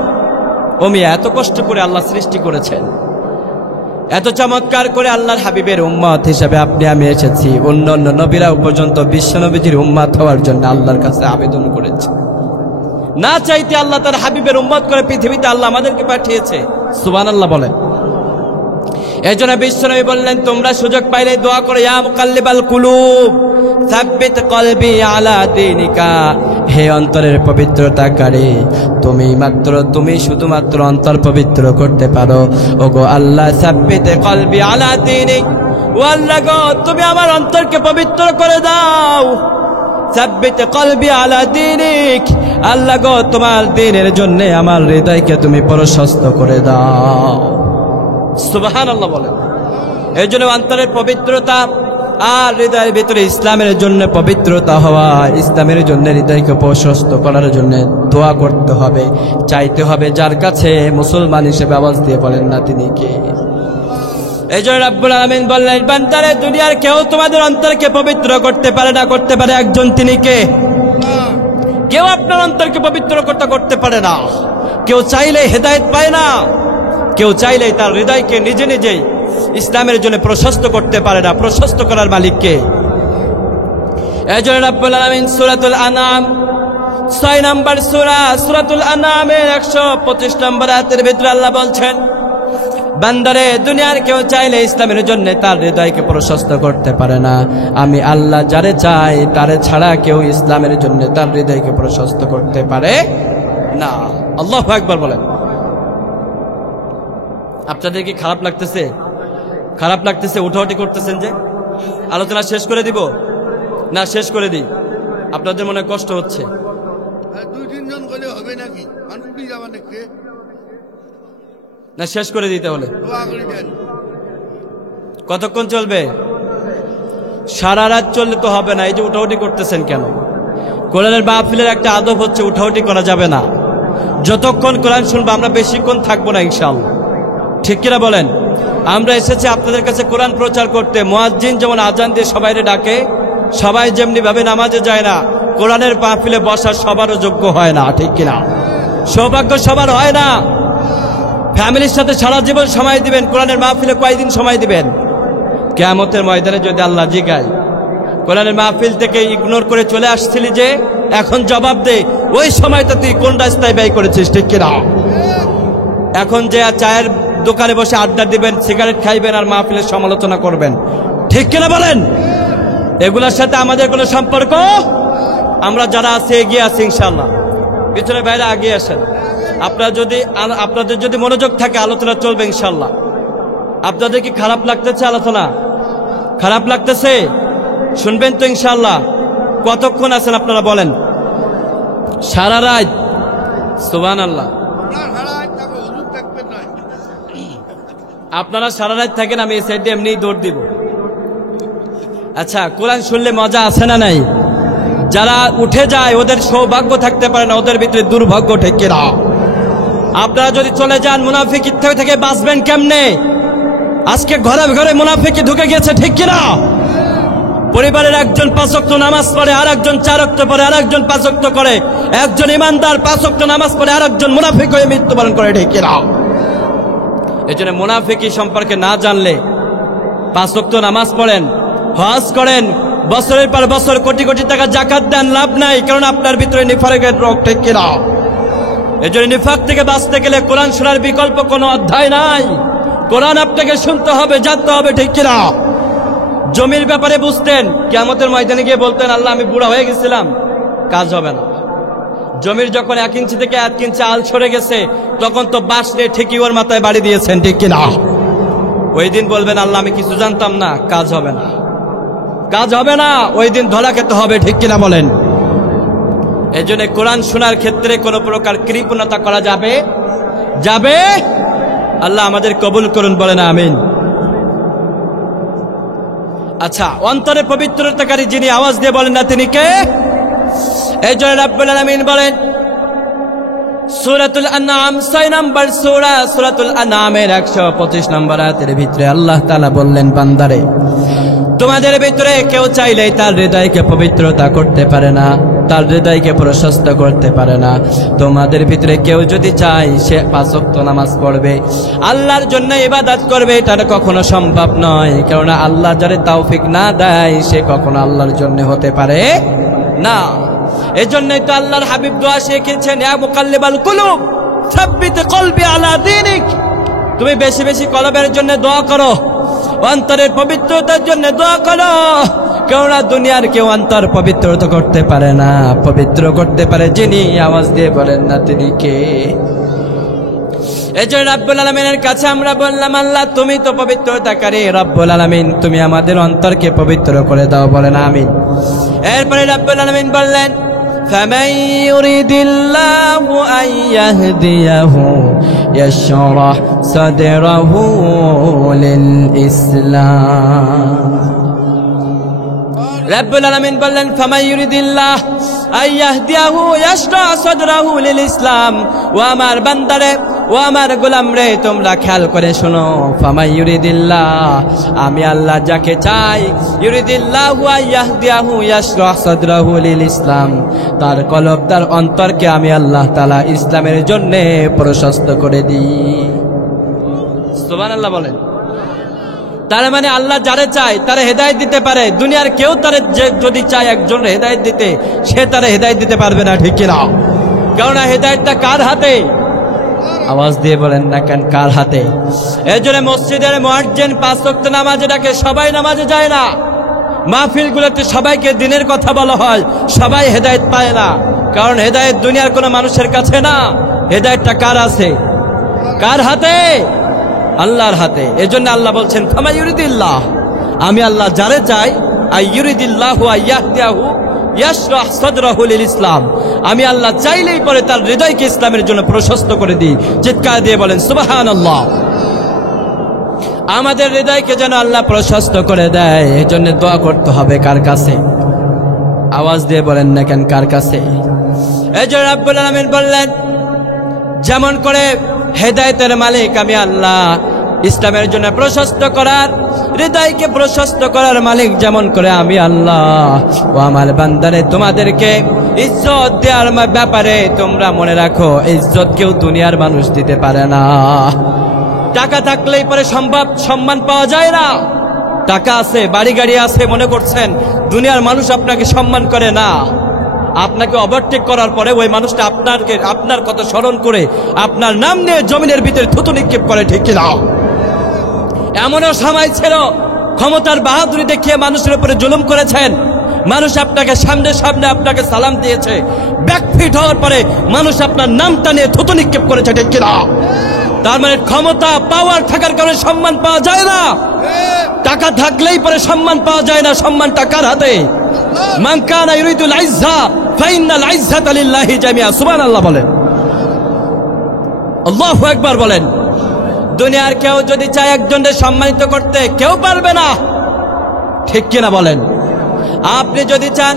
এত কষ্ট করে আল্লাহ সৃষ্টি করেছেন, এত চমৎকার করে আল্লাহর হাবিবের উম্মত হিসেবে আপনি আমি এসেছি। অন্যান্য নবীরাও পর্যন্ত বিশ্বনবীজির উম্মত হওয়ার জন্য আল্লাহর কাছে আবেদন করেছে। না চাইতে আল্লাহ তার হাবিবের উম্মত করে পৃথিবীতে আল্লাহ আমাদেরকে পাঠিয়েছে। সুবহানাল্লাহ বলেন। এই জন্য বিশ্বনবী বললেন, তোমরা সুযোগ পাইলে দোয়া করো, ইয়া মুকাল্লিবাল কুলুব সাব্বিত কলবি আলা দীনিকা, হে অন্তরের পবিত্রতাকারী, তুমি শুধুমাত্র অন্তর পবিত্র করতে পারো। ওগো আল্লাহ, সাব্বিত কলবি আলা দীনিক, ও আল্লাহ গো তুমি আমার অন্তরকে পবিত্র করে দাও। সাব্বিত কলবি আলা দীনিক, আল্লাহ গো তোমার দ্বীনের জন্য আমার হৃদয়কে তুমি প্রশস্ত করে দাও। সুবহানাল্লাহ বলেন। এই জন্য অন্তরের পবিত্রতা আর হৃদয়ের ভিতরে ইসলামের জন্য পবিত্রতা হওয়া, ইসলামের জন্য হৃদয়কে প্রশস্ত করার জন্য দোয়া করতে হবে, চাইতে হবে যার কাছে। মুসলমান হিসেবে আওয়াজ দিয়ে বলেন না তিনি কে? এই জন্য রাব্বুল আলামিন বললেন, বান্দারে দুনিয়ার কেউ তোমাদের অন্তরকে পবিত্র করতে পারে না, করতে পারে একজন, তিনি কে? কেউ আপনার অন্তরকে পবিত্র করতে পারে না। কেউ চাইলে হেদায়েত পায় না, কেউ চাইলে তার হৃদয়কে নিজে নিজেই ইসলামের জন্য প্রশস্ত করতে পারে না। প্রশস্ত করার মালিক কে? এই জন্য রাব্বুল আলামিন সূরাতুল আনআম 6 নম্বর সূরাতুল আনআমের 125 নম্বর আয়াতের ভিতরে আল্লাহ বলছেন, বান্দারে দুনিয়ার কেউ চাইলে ইসলামের জন্য তার হৃদয়কে প্রশস্ত করতে পারে না। আমি আল্লাহ যারে চাই তারে ছাড়া কেউ ইসলামের জন্য তার হৃদয়কে প্রশস্ত করতে পারে না। আল্লাহু আকবার বলেন। আপনাদের কি খারাপ লাগতেছে? খারাপ লাগতেছে? উঠাউঠি করতেছেন যে? আলোচনা শেষ করে দিব না শেষ করে দিই? আপনাদের মনে কষ্ট হচ্ছে? 2-3 জন গেলে হবে নাকি? মানুষ যাবা নাকি? না শেষ করে দিতে হলে দোয়া করে দেন। কতক্ষণ চলবে? সারা রাত চললে তো হবে না। এই যে উঠাউঠি করতেছেন কেন? কোরআনের মাহফিলের একটা আদব হচ্ছে উঠাউঠি করা যাবে না। যতক্ষণ কোরআন শুনবো আমরা বেশিক্ষণ থাকবো না ইনশাআল্লাহ। ঠিক কিনা বলেন? আমরা এসেছি আপনাদের কাছে কোরআন প্রচার করতে। মুয়াজ্জিন যেমন আজান দিয়ে সবাইরে ডাকে, সবাই যেমনি ভাবে নামাজে যায় না, কোরআনের মাহফিলে বসার সবারও যোগ্য হয় না। ঠিক কিনা? সৌভাগ্য সবার হয় না। ফ্যামিলির সাথে সারা জীবন সময় দিবেন, কোরআনের মাহফিলে কয়দিন সময় দিবেন? কিয়ামতের ময়দানে যদি আল্লাহ জিগায়, কোরআনের মাহফিল থেকে ইগনোর করে চলে আসছিলি যে, এখন জবাব দে ওই সময়টা তুই কোন রাস্তায় ব্যয় করেছিস? ঠিক কিনা? এখন যে চায়ের দোকানে বসে আড্ডা দিবেন, সিগারেট খাইবেন আর মাহফিলের সমালোচনা করবেন, ঠিক কিনা বলেন? এগুলোর সাথে আমাদের কোনো সম্পর্ক? আমরা যারা আছে এগিয়ে আছি ইনশাআল্লাহ। পিছনে বাইরে আগিয়ে আসেন। আপনাদের যদি মনোযোগ থাকে আলোচনা চলবে ইনশাআল্লাহ। আপনাদের কি খারাপ লাগতেছে? আলোচনা খারাপ লাগতেছে? শুনবেন তো ইনশাআল্লাহ। কতক্ষণ আছেন আপনারা বলেন? সারা রাত? সুবহানাল্লাহ। আপনারা সারা রাত থাকেন, আমি এই সাইডে এমনিই দৌড় দিব। আচ্ছা, কোরআন শুনলে মজা আছে না নাই? যারা উঠে যায় ওদের সৌভাগ্য থাকতে পারে না, ওদের ভিতরে দুর্ভাগ্য, ঠিক কিনা? আপনারা যদি চলে যান মুনাফিক থেকে বাঁচবেন কেমনে? আজকে ঘরে ঘরে মুনাফিকি ঢুকে গেছে, ঠিক কিনা? পরিবারের একজন 5 ওয়াক্ত নামাজ পড়ে, আর একজন 4 ওয়াক্ত পড়ে, আর একজন 5 ওয়াক্ত করে। একজন ইমানদার 5 ওয়াক্ত নামাজ পড়ে, আর একজন মুনাফিক হয়ে মৃত্যুবরণ করে, ঠিক কিনা? এই জন্য মুনাফিকি সম্পর্কে না জানলে 5 ওয়াক্ত নামাজ পড়েন, হজ করেন, বছরের পর বছর কোটি কোটি টাকা যাকাত দেন, লাভ নাই, কারণ আপনার ভিতরে নিফাকের রোগ, ঠিক কিনা? এই জন্য নিফাক থেকে বাঁচতে গেলে কোরআন শোনার বিকল্প কোনো অধ্যায় নাই। কোরআন আপনাকে শুনতে হবে, জানতে হবে, ঠিক কিনা? জমির ব্যাপারে বুঝতেন, কিয়ামতের ময়দানে গিয়ে বলতেন আল্লাহ আমি বুড়া হয়ে গেছিলাম, কাজ হবে না। জমির যখন 1 ইঞ্চি থেকে 1 ইঞ্চি আল ছড়ে গেছে, তখন তো বাঁশ নিয়ে ঠিকই ওর মাথায় বাড়ি দিয়েছেন, ঠিক কিনা? ওই দিন বলবেন আল্লাহ আমি কিছু জানতাম না, কাজ হবে না, কাজ হবে না। ওই দিন ধরা খেতে হবে, ঠিক কিনা বলেন? এই জন্য কোরআন শোনার ক্ষেত্রে কোনো প্রকার কৃপণতা করা যাবে যাবে আল্লাহ আমাদের কবুল করুন, বলেন আমিন। আচ্ছা, অন্তরে পবিত্রতাকারী যিনি, আওয়াজ দিয়ে বলেন না তিনি কে? এই জন্য রাব্বুল আলামিন বলেন সূরাতুল আনআম 6 নম্বর সূরা, সূরাতুল আনআমের 125 নম্বর আয়াতের ভিতরে আল্লাহ তাআলা বললেন, বান্দারে তোমাদের ভিতরে কেউ চাইলেই তার হৃদয়কে পবিত্রতা করতে পারে না, তার হৃদয়কে প্রশস্ত করতে পারে না। তোমাদের ভিতরে কেউ যদি চায় সে 5 ওয়াক্ত নামাজ পড়বে, আল্লাহর জন্য ইবাদত করবে, এটা কখনো সম্ভব নয়। কারণ আল্লাহ যারে তৌফিক না দেয় সে কখনো আল্লাহর জন্য হতে পারে না। এজন্যই তো আল্লাহর হাবিব দোয়া শিখিয়েছেন, ইয়া মুকাল্লিবাল কুলুব সাব্বিত কলবি আলা দীনিক। তুমি বেশি বেশি কলবের জন্য দোয়া করো, অন্তরের পবিত্রতার জন্য দোয়া করো। কেননা দুনিয়ার কেউ অন্তর পবিত্রতা করতে পারে না, পবিত্র করতে পারে যিনি, আওয়াজ দিয়ে বলেন না তিনি কে? এই জন্য রব্বুল আলামিনের কাছে আমরা বললাম আল্লাহ তুমি তো পবিত্রতাকারী, রব্বুল আলামিন তুমি আমাদের অন্তরকে পবিত্র করে দাও, বলেন আমিন। এরপরে রব্বুল আলামিন বললেন فَمَن يُرِدِ اللَّهُ أَن يَهْدِيَهُ يَشْرَحْ صَدْرَهُ لِلْإِسْلَامِ। রব্বুল আলামিন বললেন ফামান ইউরিদিল্লাহ আইয়াহদিয়াহু ইয়াশরা সাদরাহু লিল ইসলাম। ও আমার বান্দারে, ও আমার গোলাম রে, তোমরা খেয়াল করে শোনো, ফামান ইউরিদিল্লাহ আমি আল্লাহ যাকে চাই, ইউরিদিল্লাহু আইয়াহদিয়াহু ইয়াশরা সাদরাহু লিল ইসলাম, তার কলব তার অন্তরকে আমি আল্লাহ তাআলা ইসলামের জন্য প্রশস্ত করে দিই। সুবহানাল্লাহ বলেন। তার মানে আল্লাহ যারে চায় তারে হেদায়েত দিতে পারে। দুনিয়ার কেউ তারে যদি চায় একজন হেদায়েত দিতে, সে তারে হেদায়েত দিতে পারবে না, ঠিক কিনা? কেননা হেদায়েতটা কার হাতে? আওয়াজ দিয়ে বলেন না কেন, কার হাতে? এই জন্য মসজিদের মুয়াজ্জিন 5 ওয়াক্ত নামাজে ডাকে, সবাই নামাজে যায় না। মাহফিলগুলোতে সবাইকে দিনের কথা বলা হয়, সবাই হেদায়েত পায় না। কারণ হেদায়েত দুনিয়ার কোনো মানুষের কাছে না, হেদায়েতটা কার আছে? কার হাতে? আল্লাহর হাতে। এজন্য আল্লাহ বলছেন ফামান ইউরিদিল্লাহ, আমি আল্লাহ যারে চাই, আইয়ুরিদিল্লাহু আইয়াহদিয়াহু ইয়াশরাহ সাদরাহু লিল ইসলাম, আমি আল্লাহ চাইলেই পরে তার হৃদয়কে ইসলামের জন্য প্রশস্ত করে দিই। চিৎকার দিয়ে বলেন সুবহানাল্লাহ। আমাদের হৃদয়কে যেন আল্লাহ প্রশস্ত করে দেয়, এজন্য দোয়া করতে হবে কার কাছে? আওয়াজ দিয়ে বলেন না কেন, কার কাছে? এজন্য রব্বুল আলামিন বললেন যেমন করে হেদায়েতের মালিক আমি আল্লাহ, ইসলামের জন্য প্রশস্ত করার, হৃদয়কে প্রশস্ত করার মালিক যেমন করে আমি আল্লাহ। ও আমার বান্দারে, তোমাদেরকে ইজ্জত দেওয়ার ব্যাপারে তোমরা মনে রাখো, ইজ্জত কেউ দুনিয়ার মানুষ দিতে পারে না। টাকা থাকলেই পরে সম্মান পাওয়া যায় না। টাকা আছে, বাড়ি গাড়ি আছে, মনে করছেন দুনিয়ার মানুষ আপনাকে সম্মান করে না। আপনাকে ওভারটেক করার পরে ওই মানুষটা আপনার কথা স্মরণ করে আপনার নাম নিয়ে জমিনের ভিতরে থুতু নিক্ষেপ করে, ঠিক কিনা? এমনও সময় ছিল ক্ষমতার বাহাদুরি দেখিয়ে মানুষের উপরে জুলুম করেছেন, মানুষ আপনাকে সামনে সামনে আপনাকে সালাম দিয়েছে, ব্যাকফিট হওয়ার পরে মানুষ আপনার নামটা নিয়ে থুতু নিক্ষেপ করেছে, ঠিক কিনা? তার মানে ক্ষমতা পাওয়ার থাকার কারণে সম্মান পাওয়া যায় না। টাকা থাকলেই পরে সম্মান পাওয়া যায় না। সম্মান টাকার হাতে। মান কানা ইউরিদুল ইজ্জা ফাইন্নাল ইজ্জাতা লিল্লাহি জামিআ। সুবহানাল্লাহ বলেন, আল্লাহু আকবার বলেন। দুনিয়ার কেউ যদি চায় একজনকে সম্মানিত করতে, কেউ পারবে না, ঠিক কিনা বলেন? আপনি যদি চান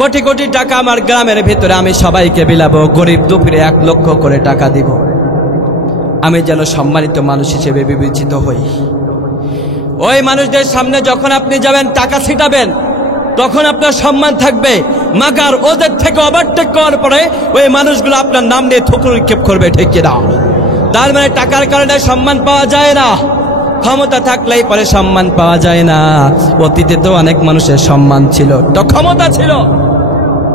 কোটি কোটি টাকা আমার গ্রামের ভিতরে আমি সবাইকে বিলাবো, গরিব দুপুরে 1 লক্ষ করে টাকা দিব, আমি যেন সম্মানিত মানুষ হিসেবে বিবেচিত হই। ওই মানুষদের সামনে যখন আপনি যাবেন টাকা ছিটাবেন, তখন আপনার সম্মান থাকবে, মাগার ওদের থেকে ওভারটেক করার পরে ওই মানুষগুলো আপনার নাম নিয়ে থুতু নিক্ষেপ করবে, ঠিক কিনা? তার মানে টাকার কারণে সম্মান পাওয়া যায় না, ক্ষমতা থাকলেই পরে সম্মান পাওয়া যায় না। অতীতে তো অনেক মানুষের সম্মান ছিল, তো ক্ষমতা ছিল,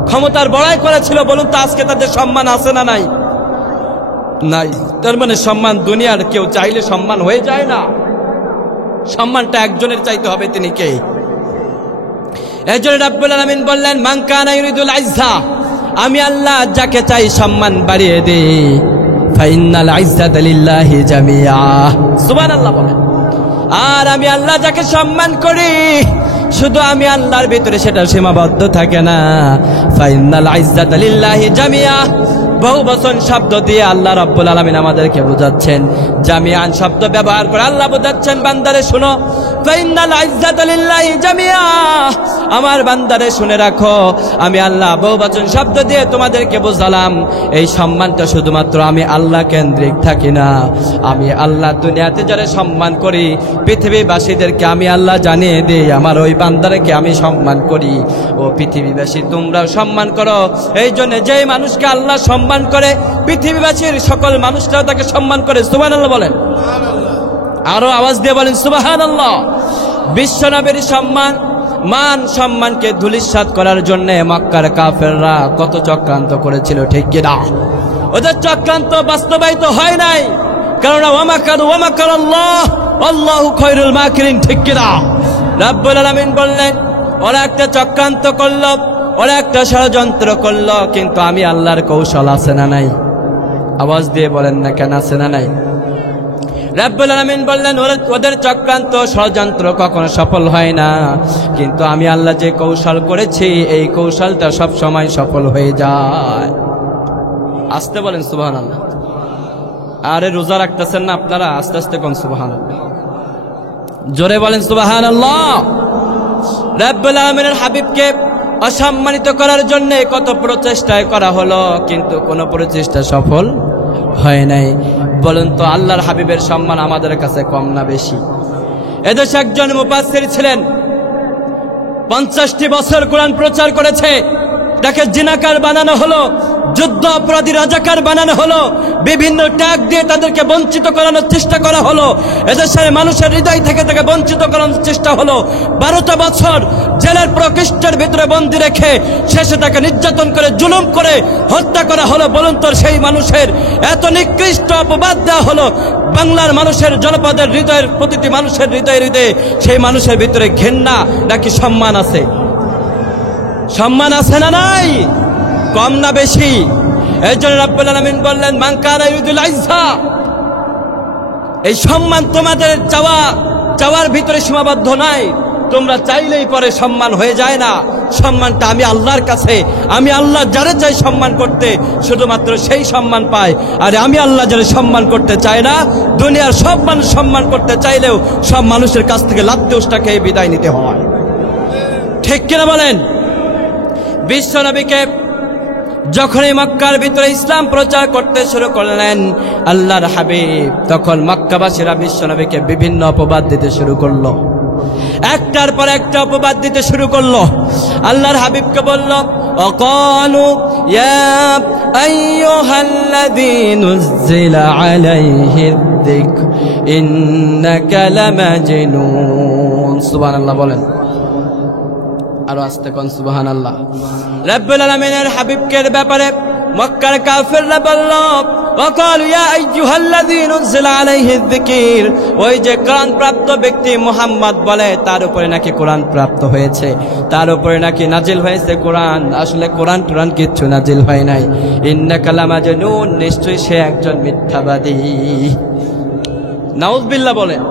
ক্ষমতার বড়াই করেছিল, বলুন তো আজকে তাদের সম্মান আছে না নাই? নাই। তার মানে সম্মান দুনিয়ার কেউ চাইলে সম্মান হয়ে যায় না, সম্মানটা একজনের চাইতে হবে, তিনি কে? এজন্য রাব্বুল আলামিন বললেন, মান কানা ইউরিদুল ইজ্জা, আমি আল্লাহ যাকে চাই সম্মান বাড়িয়ে দেই, ফাইন্নাল ইজ্জাতা লিল্লাহি জামিআ, সুবহানাল্লাহ বলেন। আর আমি আল্লাহ যাকে সম্মান করি, শুধু আমি আল্লাহর ভিতরে সেটা সীমাবদ্ধ থাকে না, ফাইন্নাল ইজ্জাতা লিল্লাহি জামিআ, বহু বচন শব্দ দিয়ে আল্লাহ রাব্বুল আলামিন আমাদেরকে বোঝাচ্ছেন, জামিআন শব্দ ব্যবহার করে আল্লাহ বোঝাচ্ছেন, বান্দারে শুনো, ফাইন্নাল ইজ্জাতা লিল্লাহি জামিআ, আমার বান্দারে শুনে রাখো, আমি আল্লাহ বহু বচন শব্দ দিয়ে তোমাদেরকে বোঝালাম, এই সম্মানটা শুধুমাত্র আমি আল্লাহ কেন্দ্রিক থাকি না, আমি আল্লাহ দুনিয়াতে যারা সম্মান করি, পৃথিবীবাসীদেরকে আমি আল্লাহ জানিয়ে দিই আমার ওই বান্দারকে আমি সম্মান করি। ও পৃথিবীবাসী, তোমরাও সম্মান করো। এই জন্য যেই মানুষকে আল্লাহ সম্মান করে, পৃথিবীবাসীর সকল মানুষরাও তাকে সম্মান করে, সুবহানাল্লাহ বলেন। আরো আওয়াজ দিয়ে বলেন সুবহানাল্লাহ। বিশ্বনবীর সম্মান, মান সম্মানকে ধূলিসাৎ করার জন্য মক্কার কাফেররা কত চক্রান্ত করেছিল, ঠিক কিনা? ওদের চক্রান্ত বাস্তবায়িত হয় নাই, কারণ ওয়ামাকারু ওয়ামাকারাল্লাহ আল্লাহু খায়রুল মাকিরিন, ঠিক কিনা? রাব্বুল আলামিন বললেন, ওরা একটা চক্রান্ত করলো, ওরা একটা ষড়যন্ত্র করলো, কিন্তু আমি আল্লাহর কৌশল আছে না নাই? আওয়াজ দিয়ে বলেন না কেন, আছে না নাই? রাব্বুল আলামিন বললেন, ওদের চক্রান্ত ষড়যন্ত্র কখনো সফল হয় না, কিন্তু আমি আল্লাহ যে কৌশল করেছি, এই কৌশলটা সব সময় সফল হয়ে যায়। আস্তে বলেন সুবহানাল্লাহ। আরে রোজা রাখতেছেন না আপনারা, আস্তে আস্তে কোন সুবহানাল্লাহ, জোরে বলেন সুবহানাল্লাহ। রাব্বুল আলামিনের হাবিবকে অসম্মানিত করার জন্য কত প্রচেষ্টায় করা হলো, কিন্তু কোনো প্রচেষ্টা সফল হয় নাই। বলুন তো আল্লাহর হাবিবের সম্মান আমাদের কাছে কম না বেশি? এদেশে একজন মুফাসসির ছিলেন, 50টি বছর কোরআন প্রচার করেছে, তাকে জিনাকার বানানো হলো, যুদ্ধ অপরাধী রাজাকার বানানো হলো, বিভিন্ন ট্যাগ দিয়ে তাদেরকে বঞ্চিত করানোর চেষ্টা করা হলো, এদেশের মানুষের হৃদয় থেকে তাকে বঞ্চিত করানোর চেষ্টা হলো। 12টা বছর জেলের প্রকৃষ্টের ভিতরে বন্দী রেখে শেষে তাকে নির্যাতন করে, জুলুম করে হত্যা করা হলো। বলুন তো সেই মানুষের এত নিকৃষ্ট অপবাদ দেওয়া হলো, বাংলার মানুষের, জনপদের হৃদয়ের, প্রতিটি মানুষের হৃদয়ে সেই মানুষের ভিতরে ঘৃণা নাকি সম্মান আছে? সম্মান আছে না নাই? কম না বেশি? এই জন্য রাব্বুল আলামিন বললেন, মান কানা ইউরিদুল ইজ্জা, এই সম্মান তোমাদের চাওয়ার ভিতরে সীমাবদ্ধ নাই, তোমরা চাইলেই পরে সম্মান হয়ে যায় না। সম্মানটা আমি আল্লাহর কাছে, আমি আল্লাহ যারে চাই সম্মান করতে, শুধুমাত্র সেই সম্মান পায়। আর আমি আল্লাহ যারে সম্মান করতে চাই না, দুনিয়ার সব মানুষ সম্মান করতে চাইলেও সব মানুষের কাছ থেকে লাত্তে উষ্টা খেয়ে বিদায় নিতে হয়, ঠিক কিনা বলেন? বিশ্বনবীকে যখনই মক্কার ভিতরে ইসলাম প্রচার করতে শুরু করলেন আল্লাহর হাবিব, তখন মক্কাবাসীরা বিশ্বনবীকে বিভিন্ন অপবাদ দিতে শুরু করলো, একটার পর একটা অপবাদ দিতে শুরু করলো। আল্লাহর হাবিবকে বলল, ওয়াকালু ইয়া আইয়ুহাল্লাযী নুযিলা আলাইহিদ যিকর ইন্নাকা লামাজনুন, সুবহানাল্লাহ বলেন। আরো আস্তে কোন সুবহানাল্লাহ। রাব্বুল আলামিনের হাবিবকের ব্যাপারে মক্কার কাফেররা বলল, ওয়াকালু ইয়া আইয়ুহাল্লাযী নুযিলা আলাইহিয যিকর, ওই যে কোরআন প্রাপ্ত ব্যক্তি মুহাম্মদ বলে তার উপরে নাকি কোরআন প্রাপ্ত হয়েছে, তার উপরে নাকি নাজিল হয়েছে কোরআন। আসলে কোরআন কিচ্ছু নাজিল হয় নাই। ইন্নাকা লামাজনুন, নিশ্চয়ই সে একজন মিথ্যাবাদী। নাউযুবিল্লাহ বলেন।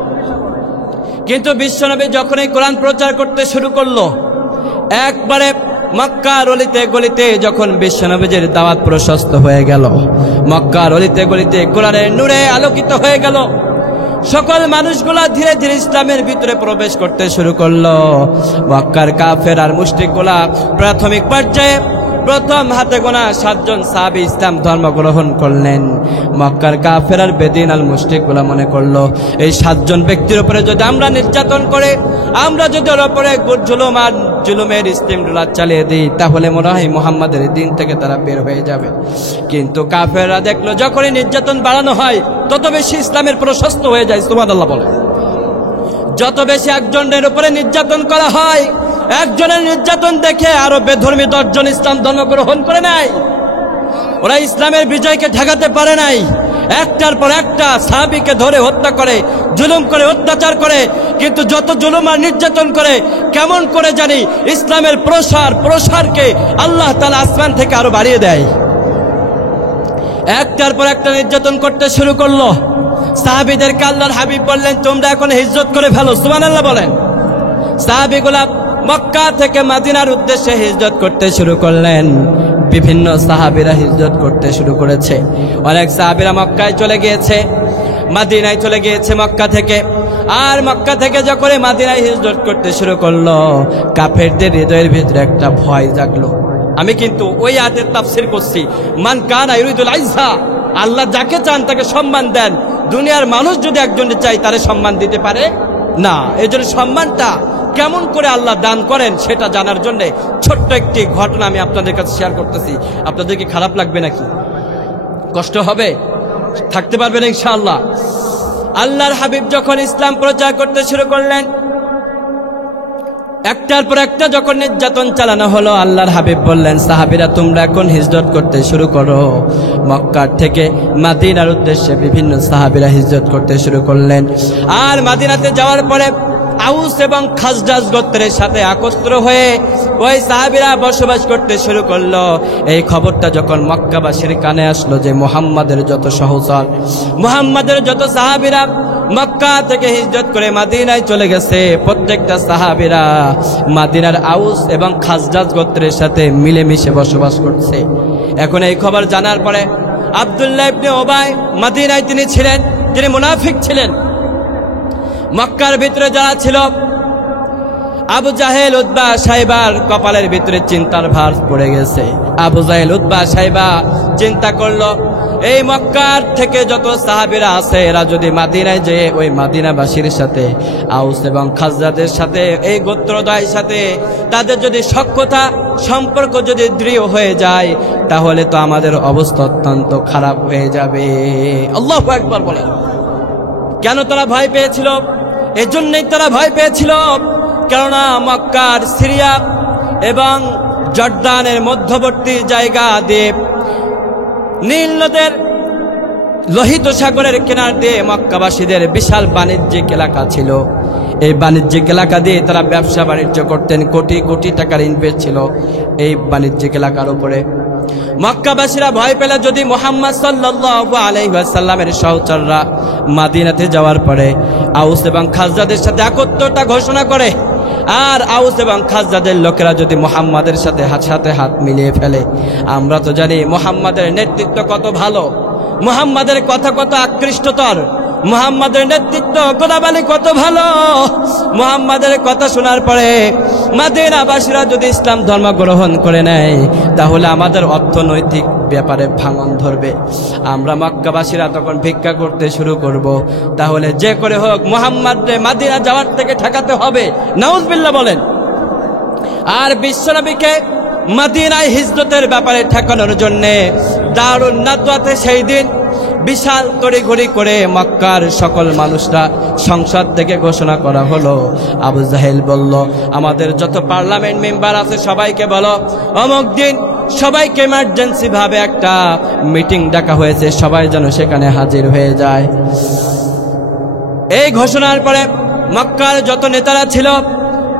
কিন্তু বিশ্বনবী যখন এই কোরআন প্রচার করতে শুরু করলো, একবারে মক্কার অলিতে গলিতে যখন বিশ্বনবীর দাওয়াত প্রশস্ত হয়ে গেল, মক্কার অলিতে গলিতে কোরআনের নূরে আলোকিত হয়ে গেল, সকল মানুষগুলা ধীরে ধীরে ইসলামের ভিতরে প্রবেশ করতে শুরু করলো। মক্কার কাফের আর মুশরিকগুলা প্রাথমিক পর্যায়ে প্রথম হাতে গোনা 7 জন সাহাবী ইসলাম ধর্ম গ্রহণ করলেন। মক্কার কাফের আর বেদিন আল মুশরিকগুলা মনে করলো এই 7 জন ব্যক্তির উপরে যদি আমরা নির্যাতন করে, আমরা যদি ওর উপরে জুলুম আর জুলুমের স্টিমরোলার চালিয়ে দিই, তাহলে মনে হয় মুহাম্মাদের দিন থেকে তারা বের হয়ে যাবে। কিন্তু কাফেররা দেখলো যখনই নির্যাতন বাড়ানো হয় তত বেশি ইসলামের প্রশস্ত হয়ে যায়। সুবহানাল্লাহ বলে। যত বেশি একজনের উপরে নির্যাতন করা হয়, একজনের নির্যাতন দেখে আরো বেধর্মী 10 জন ইসলাম ধর্ম গ্রহণ করে নাই। ওরা ইসলামের বিজয়কে ঠেকাতে পারে নাই। একটার পর একটা সাহাবীকে ধরে হত্যা করে, জুলুম করে, অত্যাচার করে। কিন্তু যত জুলুম আর নির্যাতন করে, কেমন করে জানি ইসলামের প্রসারকে আল্লাহ তাআলা আসমান থেকে আরো বাড়িয়ে দেয়। একটার পর একটা নির্যাতন করতে শুরু করলো। সাহাবীদেরকে আল্লাহর হাবিব বললেন, তোমরা এখন হিজরত করে ফেলো। সুবহানাল্লাহ বলেন। সাহাবীগুলা মক্কা থেকে মদিনার উদ্দেশ্যে হিজরত করতে শুরু করলেন। বিভিন্ন সাহাবীরা হিজরত করতে শুরু করেছে। অনেক সাহাবীরা মক্কায় চলে গিয়েছে, মদিনায় চলে গিয়েছে মক্কা থেকে। আর মক্কা থেকে যখন মদিনায় হিজরত করতে শুরু করলো, কাফেরদের হৃদয়ের ভিতরে একটা ভয় জাগলো। আমি কিন্তু ওই আয়াতের তাফসীর করছি, মান কানা ইউরিদুল ইজ্জা, আল্লাহ যাকে চান তাকে সম্মান দেন। দুনিয়ার মানুষ যদি একজনকে চাই তারে সম্মান দিতে পারে না। এই জন্য সম্মানটা কেমন করে আল্লাহ দান করেন সেটা জানার জন্য ছোট্ট একটি ঘটনা আমি আপনাদের কাছে শেয়ার করতেছি। আপনাদের কি খারাপ লাগবে নাকি? কষ্ট হবে? থাকতে পারবেন ইনশাআল্লাহ। আল্লাহর হাবিব যখন ইসলাম প্রচার করতে শুরু করলেন, একটার পর একটা যখন নির্যাতন চালানো হলো, আল্লাহর হাবিব বললেন, সাহাবীরা তোমরা এখন হিজরত করতে শুরু করো। মক্কা থেকে মদিনার উদ্দেশ্যে বিভিন্ন সাহাবীরা হিজরত করতে শুরু করলেন। আর মদিনাতে যাওয়ার পরে আউস এবং খাজরাজ গোত্রের সাথে একত্র হয়ে ওই সাহাবীরা বসবাস করতে শুরু করলো। এই খবরটা যখন মক্কাবাসীর কানে আসলো যে মুহাম্মাদের যত সহচর, মুহাম্মাদের যত সাহাবীরা মক্কা থেকে হিজরত করে মদিনায় চলে গেছে, প্রত্যেকটা সাহাবীরা মদিনার আউস এবং খাজরাজ গোত্রের সাথে মিলেমিশে বসবাস করছে। এখন এই খবর জানার পরে আব্দুল্লাহ ইবনে উবাই মদিনায় তিনি ছিলেন, তিনি মুনাফিক ছিলেন। মক্কার ভিতরে যারা ছিল, আবু জাহেল, উতবা, সাইবার কপালের ভিতরে চিন্তার ভার পড়ে গেছে। আবু জাহেল, উতবা, সাইবা চিন্তা করলো, এই মক্কার থেকে যত সাহাবীরা আছে এরা যদি মদিনায় যেয়ে ওই মদিনাবাসীর সাথে, আউস এবং খাজরাজের সাথে, এই গোত্রদ্বয়ের সাথে তাদের যদি সখ্যতা সম্পর্ক যদি দৃঢ় হয়ে যায়, তাহলে তো আমাদের অবস্থা অত্যন্ত খারাপ হয়ে যাবে। আল্লাহু আকবার বলেন। কেন তারা ভয় পেয়েছিল? এজন্যই তারা ভয় পেয়েছিল, কেননা মক্কার সিরিয়া এবং জর্দানের মধ্যবর্তী জায়গা দিয়ে নীল নদের লোহিত সাগরের কিনার দিয়ে মক্কাবাসীদের বিশাল বাণিজ্যিক এলাকা ছিল। এই বাণিজ্যিক এলাকা দিয়ে তারা ব্যবসা বাণিজ্য করতেন। কোটি কোটি টাকার ইনভেস্ট ছিল এই বাণিজ্যিক এলাকার উপরে। মক্কাবাসীরা ভয় পেলে যদি মুহাম্মদ সাল্লাল্লাহু আলাইহি ওয়াসাল্লামের সহচররা মদিনাতে যাওয়ার পরে আউস এবং খাজরাজের সাথে একত্রতা ঘোষণা করে, আর আউস এবং খাজরাজের লোকেরা যদি মুহাম্মাদের সাথে হাত মিলিয়ে ফেলে, আমরা তো জানি মুহাম্মাদের নেতৃত্ব কত ভালো, মুহাম্মাদের কথা কত আকৃষ্টতর, মুহাম্মাদের নেতৃত্ব গোলাবালি কত ভালো। মুহাম্মাদের কথা শোনার পরে মদিনাবাসীরা যদি ইসলাম ধর্ম গ্রহণ করে নেয়, তাহলে আমাদের অর্থনৈতিক ব্যাপারে ভাঙন ধরবে। আমরা মক্কাবাসীরা তখন ভিক্ষা করতে শুরু করব। তাহলে যে করে হোক মুহাম্মাদকে মদিনা যাওয়ার থেকে ঠেকাতে হবে। নাউজুবিল্লাহ বলেন। আর বিশ্বনবীকে মদিনায় হিজরতের ব্যাপারে ঠেকানোর জন্য দারুন নাদওয়াতে সেই দিন বিশাল তড়িঘড়ি করে মক্কার সকল মানুষরা সংসদ থেকে ঘোষণা করা হলো। আবু জাহেল বলল, আমাদের যত পার্লামেন্ট মেম্বার আছে সবাইকে বলো, অমুক দিন সবাইকে এমার্জেন্সি ভাবে একটা মিটিং ডাকা হয়েছে, সবাই যেন সেখানে হাজির হয়ে যায়। এই ঘোষণার পরে মক্কার যত নেতারা ছিল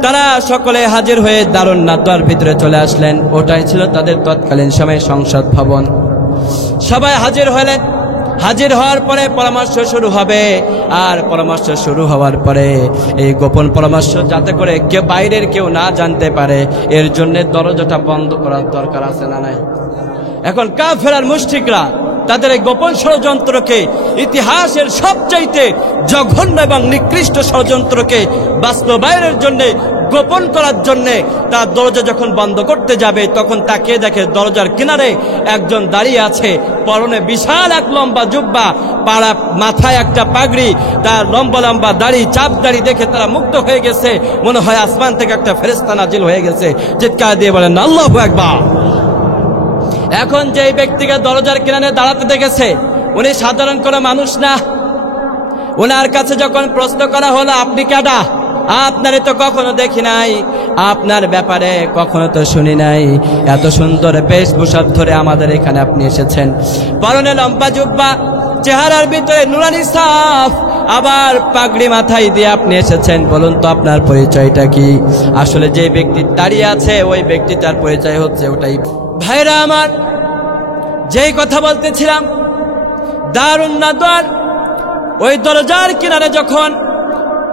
তারা সকলে হাজির হয়ে দারুন নাদওয়ার ভিতরে চলে আসলেন। ওটাই ছিল তাদের তৎকালীন সময়ে সংসদ ভবন। সবাই হাজির হলেন। হাজির হওয়ার পরে পরামর্শ শুরু হবে। আর পরামর্শ শুরু হওয়ার পরে এই গোপন পরামর্শ যাতে করে কেউ বাইরের কেউ না জানতে পারে, এর জন্য দরজাটা বন্ধ করার দরকার আছে না নাই? এখন কাফের আর মুশরিকরা তাদের এই গোপন ষড়যন্ত্রকে, ইতিহাসের সবচাইতে জঘন্য এবং নিকৃষ্ট ষড়যন্ত্রকে বাস্তবায়নের জন্যে, গোপন করার জন্যে তার দরজা যখন বন্ধ করতে যাবে তখন তাকিয়ে দেখে দরজার কিনারে একজন দাঁড়িয়ে আছে, পরনে বিশাল এক লম্বা জুব্বা, পাড়া মাথায় একটা পাগড়ি, তার লম্বা লম্বা দাড়ি, চাপ দাড়ি দেখে তারা মুগ্ধ হয়ে গেছে, মনে হয় আসমান থেকে একটা ফেরেশতা নাজিল হয়ে গেছে। চিৎকার দিয়ে বলেন আল্লাহু আকবার। এখন যেই ব্যক্তিকে দরজার কিনারে দাঁড়াতে দেখেছে উনি সাধারণ কোনো মানুষ না। ওনার কাছে যখন প্রশ্ন করা হলো আপনি কেডা, আপনারে তো কখনো দেখি নাই, আপনার ব্যাপারে কখনো তো শুনি নাই, এত সুন্দর বেশভূষা ধরে আমাদের এখানে আপনি এসেছেন, পরনে লম্বা জুব্বা, চেহারার ভিতরে নুরানি সাফ, আবার পাগড়ি মাথায় দিয়ে আপনি এসেছেন, বলুন তো আপনার পরিচয়টা কি? আসলে যে ব্যক্তি দাঁড়িয়ে আছে ওই ব্যক্তিটার পরিচয় হচ্ছে ওটাই। ভাইরা আমার, যেই কথা বলতেছিলাম, দারুন নাদওয়ার ওই দরজার কিনারে যখন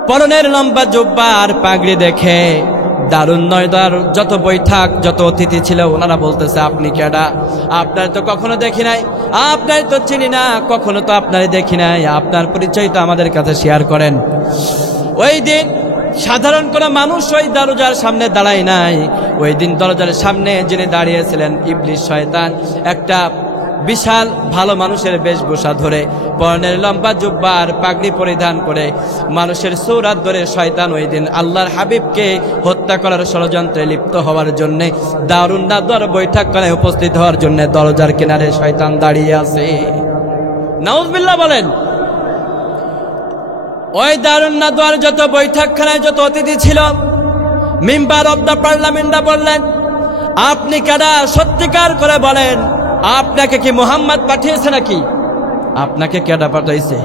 পরনের লম্বা জুব্বা আর পাগড়ি দেখে দারুন নয়দার যত বৈঠক, যত অতিথি ছিল, ওনারা বলতেছে আপনি কেডা, আপনার তো কখনো দেখি নাই, আপনার তো চিনি না, কখনো তো আপনার দেখি নাই, আপনার পরিচয় তো আমাদের কাছে শেয়ার করেন। ওই দিন সাধারণ কোনো মানুষ ওই দরজার সামনে দাঁড়ায় নাই। ওই দিন দরজার সামনে যিনি দাঁড়িয়েছিলেন ইবলিস শয়তান, একটা বিশাল ভালো মানুষের বেশভূষা ধরে, পরনের লম্বা জুব্বা আর পাগড়ি পরিধান করে, মানুষের সূরাত ধরে শয়তান ওই দিন আল্লাহর হাবিবকে হত্যা করার ষড়যন্ত্রে লিপ্ত হওয়ার জন্যে, দারুন নাদওয়ার বৈঠকখানায় উপস্থিত হওয়ার জন্য দরজার কিনারে শয়তান দাঁড়িয়ে আছে। নাউজুবিল্লাহ বলেন। ওই দারুন নাদওয়ার যত বৈঠকখানায় যত অতিথি ছিল, মেম্বার অব দ্য পার্লামেন্টরা বললেন আপনি কারা, সত্যিকার করে বলেন, আপনাকে কি মুহাম্মদ পাঠিয়েছে নাকি? আপনাকে কেডা পাঠাইছে?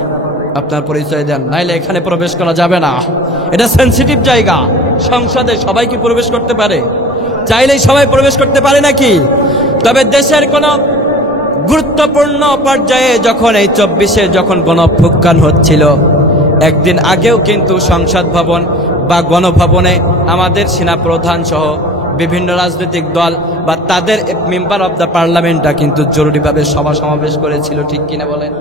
আপনার পরিচয় দেন, নাইলে এখানে প্রবেশ করা যাবে না। এটা সেনসিটিভ জায়গা, সংসদে সবাই কি প্রবেশ করতে পারে? চাইলেই সবাই প্রবেশ করতে পারে নাকি? তবে দেশের কোন গুরুত্বপূর্ণ পর্যায়ে যখন এই 24-এ যখন গণঅভ্যুত্থান হচ্ছিল, একদিন আগেও কিন্তু সংসদ ভবন বা গণভবনে আমাদের সেনাপ্রধান সহ বিভিন্ন রাজনৈতিক দল বা তাদের মেম্বার অব দ্য পার্লামেন্টরা কিন্তু জরুরিভাবে সভা সমাবেশ করেছিল, ঠিক কিনা বলেন?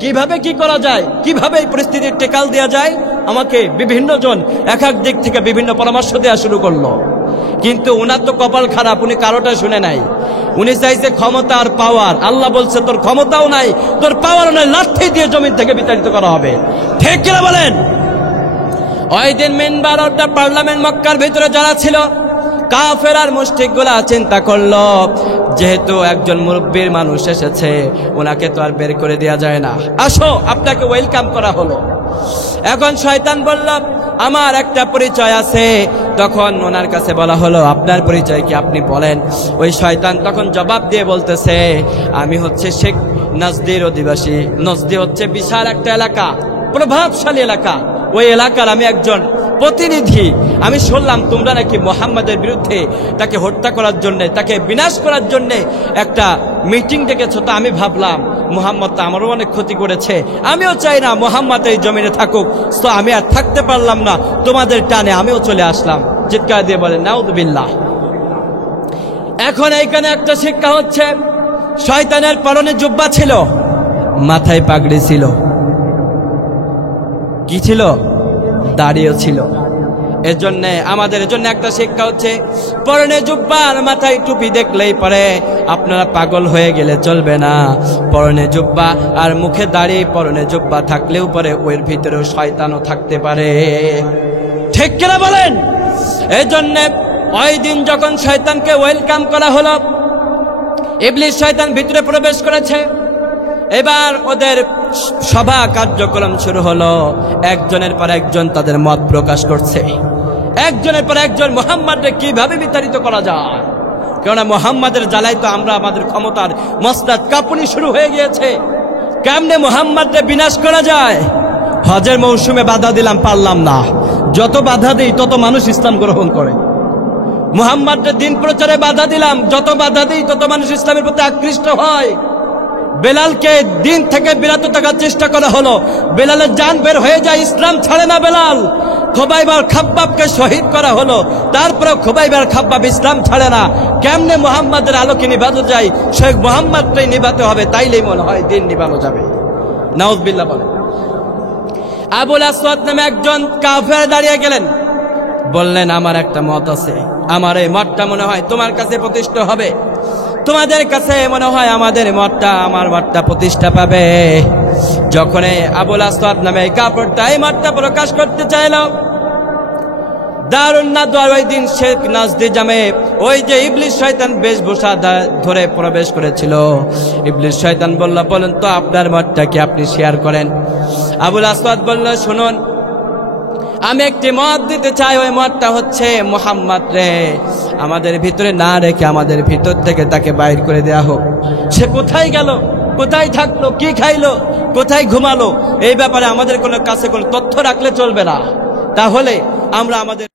কিভাবে কি করা যায়, কিভাবে এই পরিস্থিতির টেকাল দেওয়া যায়, আমাকে বিভিন্ন জন এক এক দিক থেকে বিভিন্ন পরামর্শ দেওয়া শুরু করলো। কিন্তু ওনার তো কপাল খারাপ, উনি কারোটা শুনে নাই। উনি চাইছে ক্ষমতা আর পাওয়ার। আল্লাহ বলছে তোর ক্ষমতাও নাই, তোর পাওয়ারও নাই, লাঠি দিয়ে জমিন থেকে বিতাড়িত করা হবে, ঠিক কিনা বলেন? ওই দিন মেম্বার অব দ্য পার্লামেন্ট মক্কার ভিতরে যারা ছিল, কাফের আর মুশরিকগুলা চিন্তা করলো যেহেতু একজন মুরব্বীর মানুষ এসেছে, ওনাকে তো আর বের করে দেওয়া যায় না, আসো আপনাকে ওয়েলকাম করা হলো। এখন শয়তান বলল আমার একটা পরিচয় আছে। তখন ওনার কাছে বলা হলো আপনার পরিচয় কি, আপনি বলেন। ওই শয়তান তখন জবাব দিয়ে বলতেছে আমি হচ্ছে শেখ নাজদির অধিবাসী। নজদি হচ্ছে বিশাল একটা এলাকা, প্রভাবশালী এলাকা, ওই এলাকার আমি একজন প্রতিনিধি। আমি শুনলাম তোমরা নাকি মুহাম্মাদের বিরুদ্ধে তাকে হত্যা করার জন্য, তাকে বিনাশ করার জন্য একটা মিটিং ডেকেছো। তো আমি ভাবলাম মুহাম্মদ তো আমারও অনেক ক্ষতি করেছে, আমিও চাই না মুহাম্মদ এই জমিনে থাকুক। তো আমি আর থাকতে পারলাম না, তোমাদের টানে আমিও চলে আসলাম। চিৎকার দিয়ে বলেন নাউযুবিল্লাহ। এখন এইখানে একটা শিক্ষা হচ্ছে, শয়তানের পরনে জুব্বা ছিল, মাথায় পাগড়ি ছিল, কি ছিল, দাড়িও ছিল। এজন্য আমাদের জন্য একটা শিক্ষা হচ্ছে, পরনে জুব্বা আর মাথায় টুপি দেখলেই পরে আপনারা পাগল হয়ে গেলে চলবে না। পরনে জুব্বা আর মুখে দাড়ি, পরনে জুব্বা থাকলেও পরে ওর ভিতরেও শয়তানও থাকতে পারে, ঠিক কিনা বলেন? এই জন্য ওই দিন যখন শয়তানকে ওয়েলকাম করা হলো, ইবলিস শয়তান ভিতরে প্রবেশ করেছে। এবার ওদের সভা কার্যক্রম শুরু হলো। একজনের পর একজন তাদের মত প্রকাশ করছে, একজনের পর একজন মুহাম্মাদকে কিভাবে বিতাড়িত করা যায়। কেননা মুহাম্মাদের জ্বালাই তো আমরা আমাদের ক্ষমতার মসনদ কাঁপুনি শুরু হয়ে গিয়েছে। কেমনে মুহাম্মাদকে বিনাশ করা যায়? হজের মৌসুমে বাধা দিলাম, পারলাম না। যত বাধা দিই তত মানুষ ইসলাম গ্রহণ করে। মুহাম্মাদের দিন প্রচারে বাধা দিলাম, যত বাধা দিই তত মানুষ ইসলামের প্রতি আকৃষ্ট হয়। বেলালকে দিন থেকে বিরত থাকার চেষ্টা করা হলো, বেলালের জান বের হয়ে যায়, ইসলাম ছাড়ে না বেলাল। খুবাইব আর খাব্বাবকে শহীদ করা হলো, তারপরে খুবাইব আর খাব্বাব ইসলাম ছাড়ে না। কেমনে মুহাম্মাদের আলোকে নিভাতে যায়, শেখ মুহাম্মদটাই নিভাতে হবে, তাইলেই মনে হয় দিন নিভানো যাবে। নাউজুবিল্লাহ বলে। আবুল আসওয়াদ নামে একজন কাফের দাঁড়িয়ে গেলেন, বললেন আমার একটা মত আছে, আমার এই মতটা মনে হয় তোমার কাছে প্রতিষ্ঠা হবে, তোমাদের কাছে মনে হয় আমার মতটা প্রতিষ্ঠা পাবে। যখন আবুল আসওয়াদ নামে এই কাফেরটা এই মতটা প্রকাশ করতে চাইল, দারুন নাদওয়ার ওই দিন শেখ নাজদি জামে ওই যে ইবলিস শয়তান বেশভূষা ধরে প্রবেশ করেছিল, ইবলিস শয়তান বলল, বলেন তো আপনার মতটা কি আপনি শেয়ার করেন। আবুল আসওয়াদ বলল, শুনুন, আমি একটি মত দিতে চাই, ওই মতটা হচ্ছে মুহাম্মদ রে আমাদের ভিতরে না রেখে আমাদের ভিতর থেকে তাকে বাইর করে দেয়া হোক। সে কোথায় গেল, কোথায় থাকলো, কি খাইলো, কোথায় ঘুমালো, এই ব্যাপারে আমাদের কোনো কাছে কোনো তথ্য রাখলে চলবে না। তাহলে আমরা আমাদের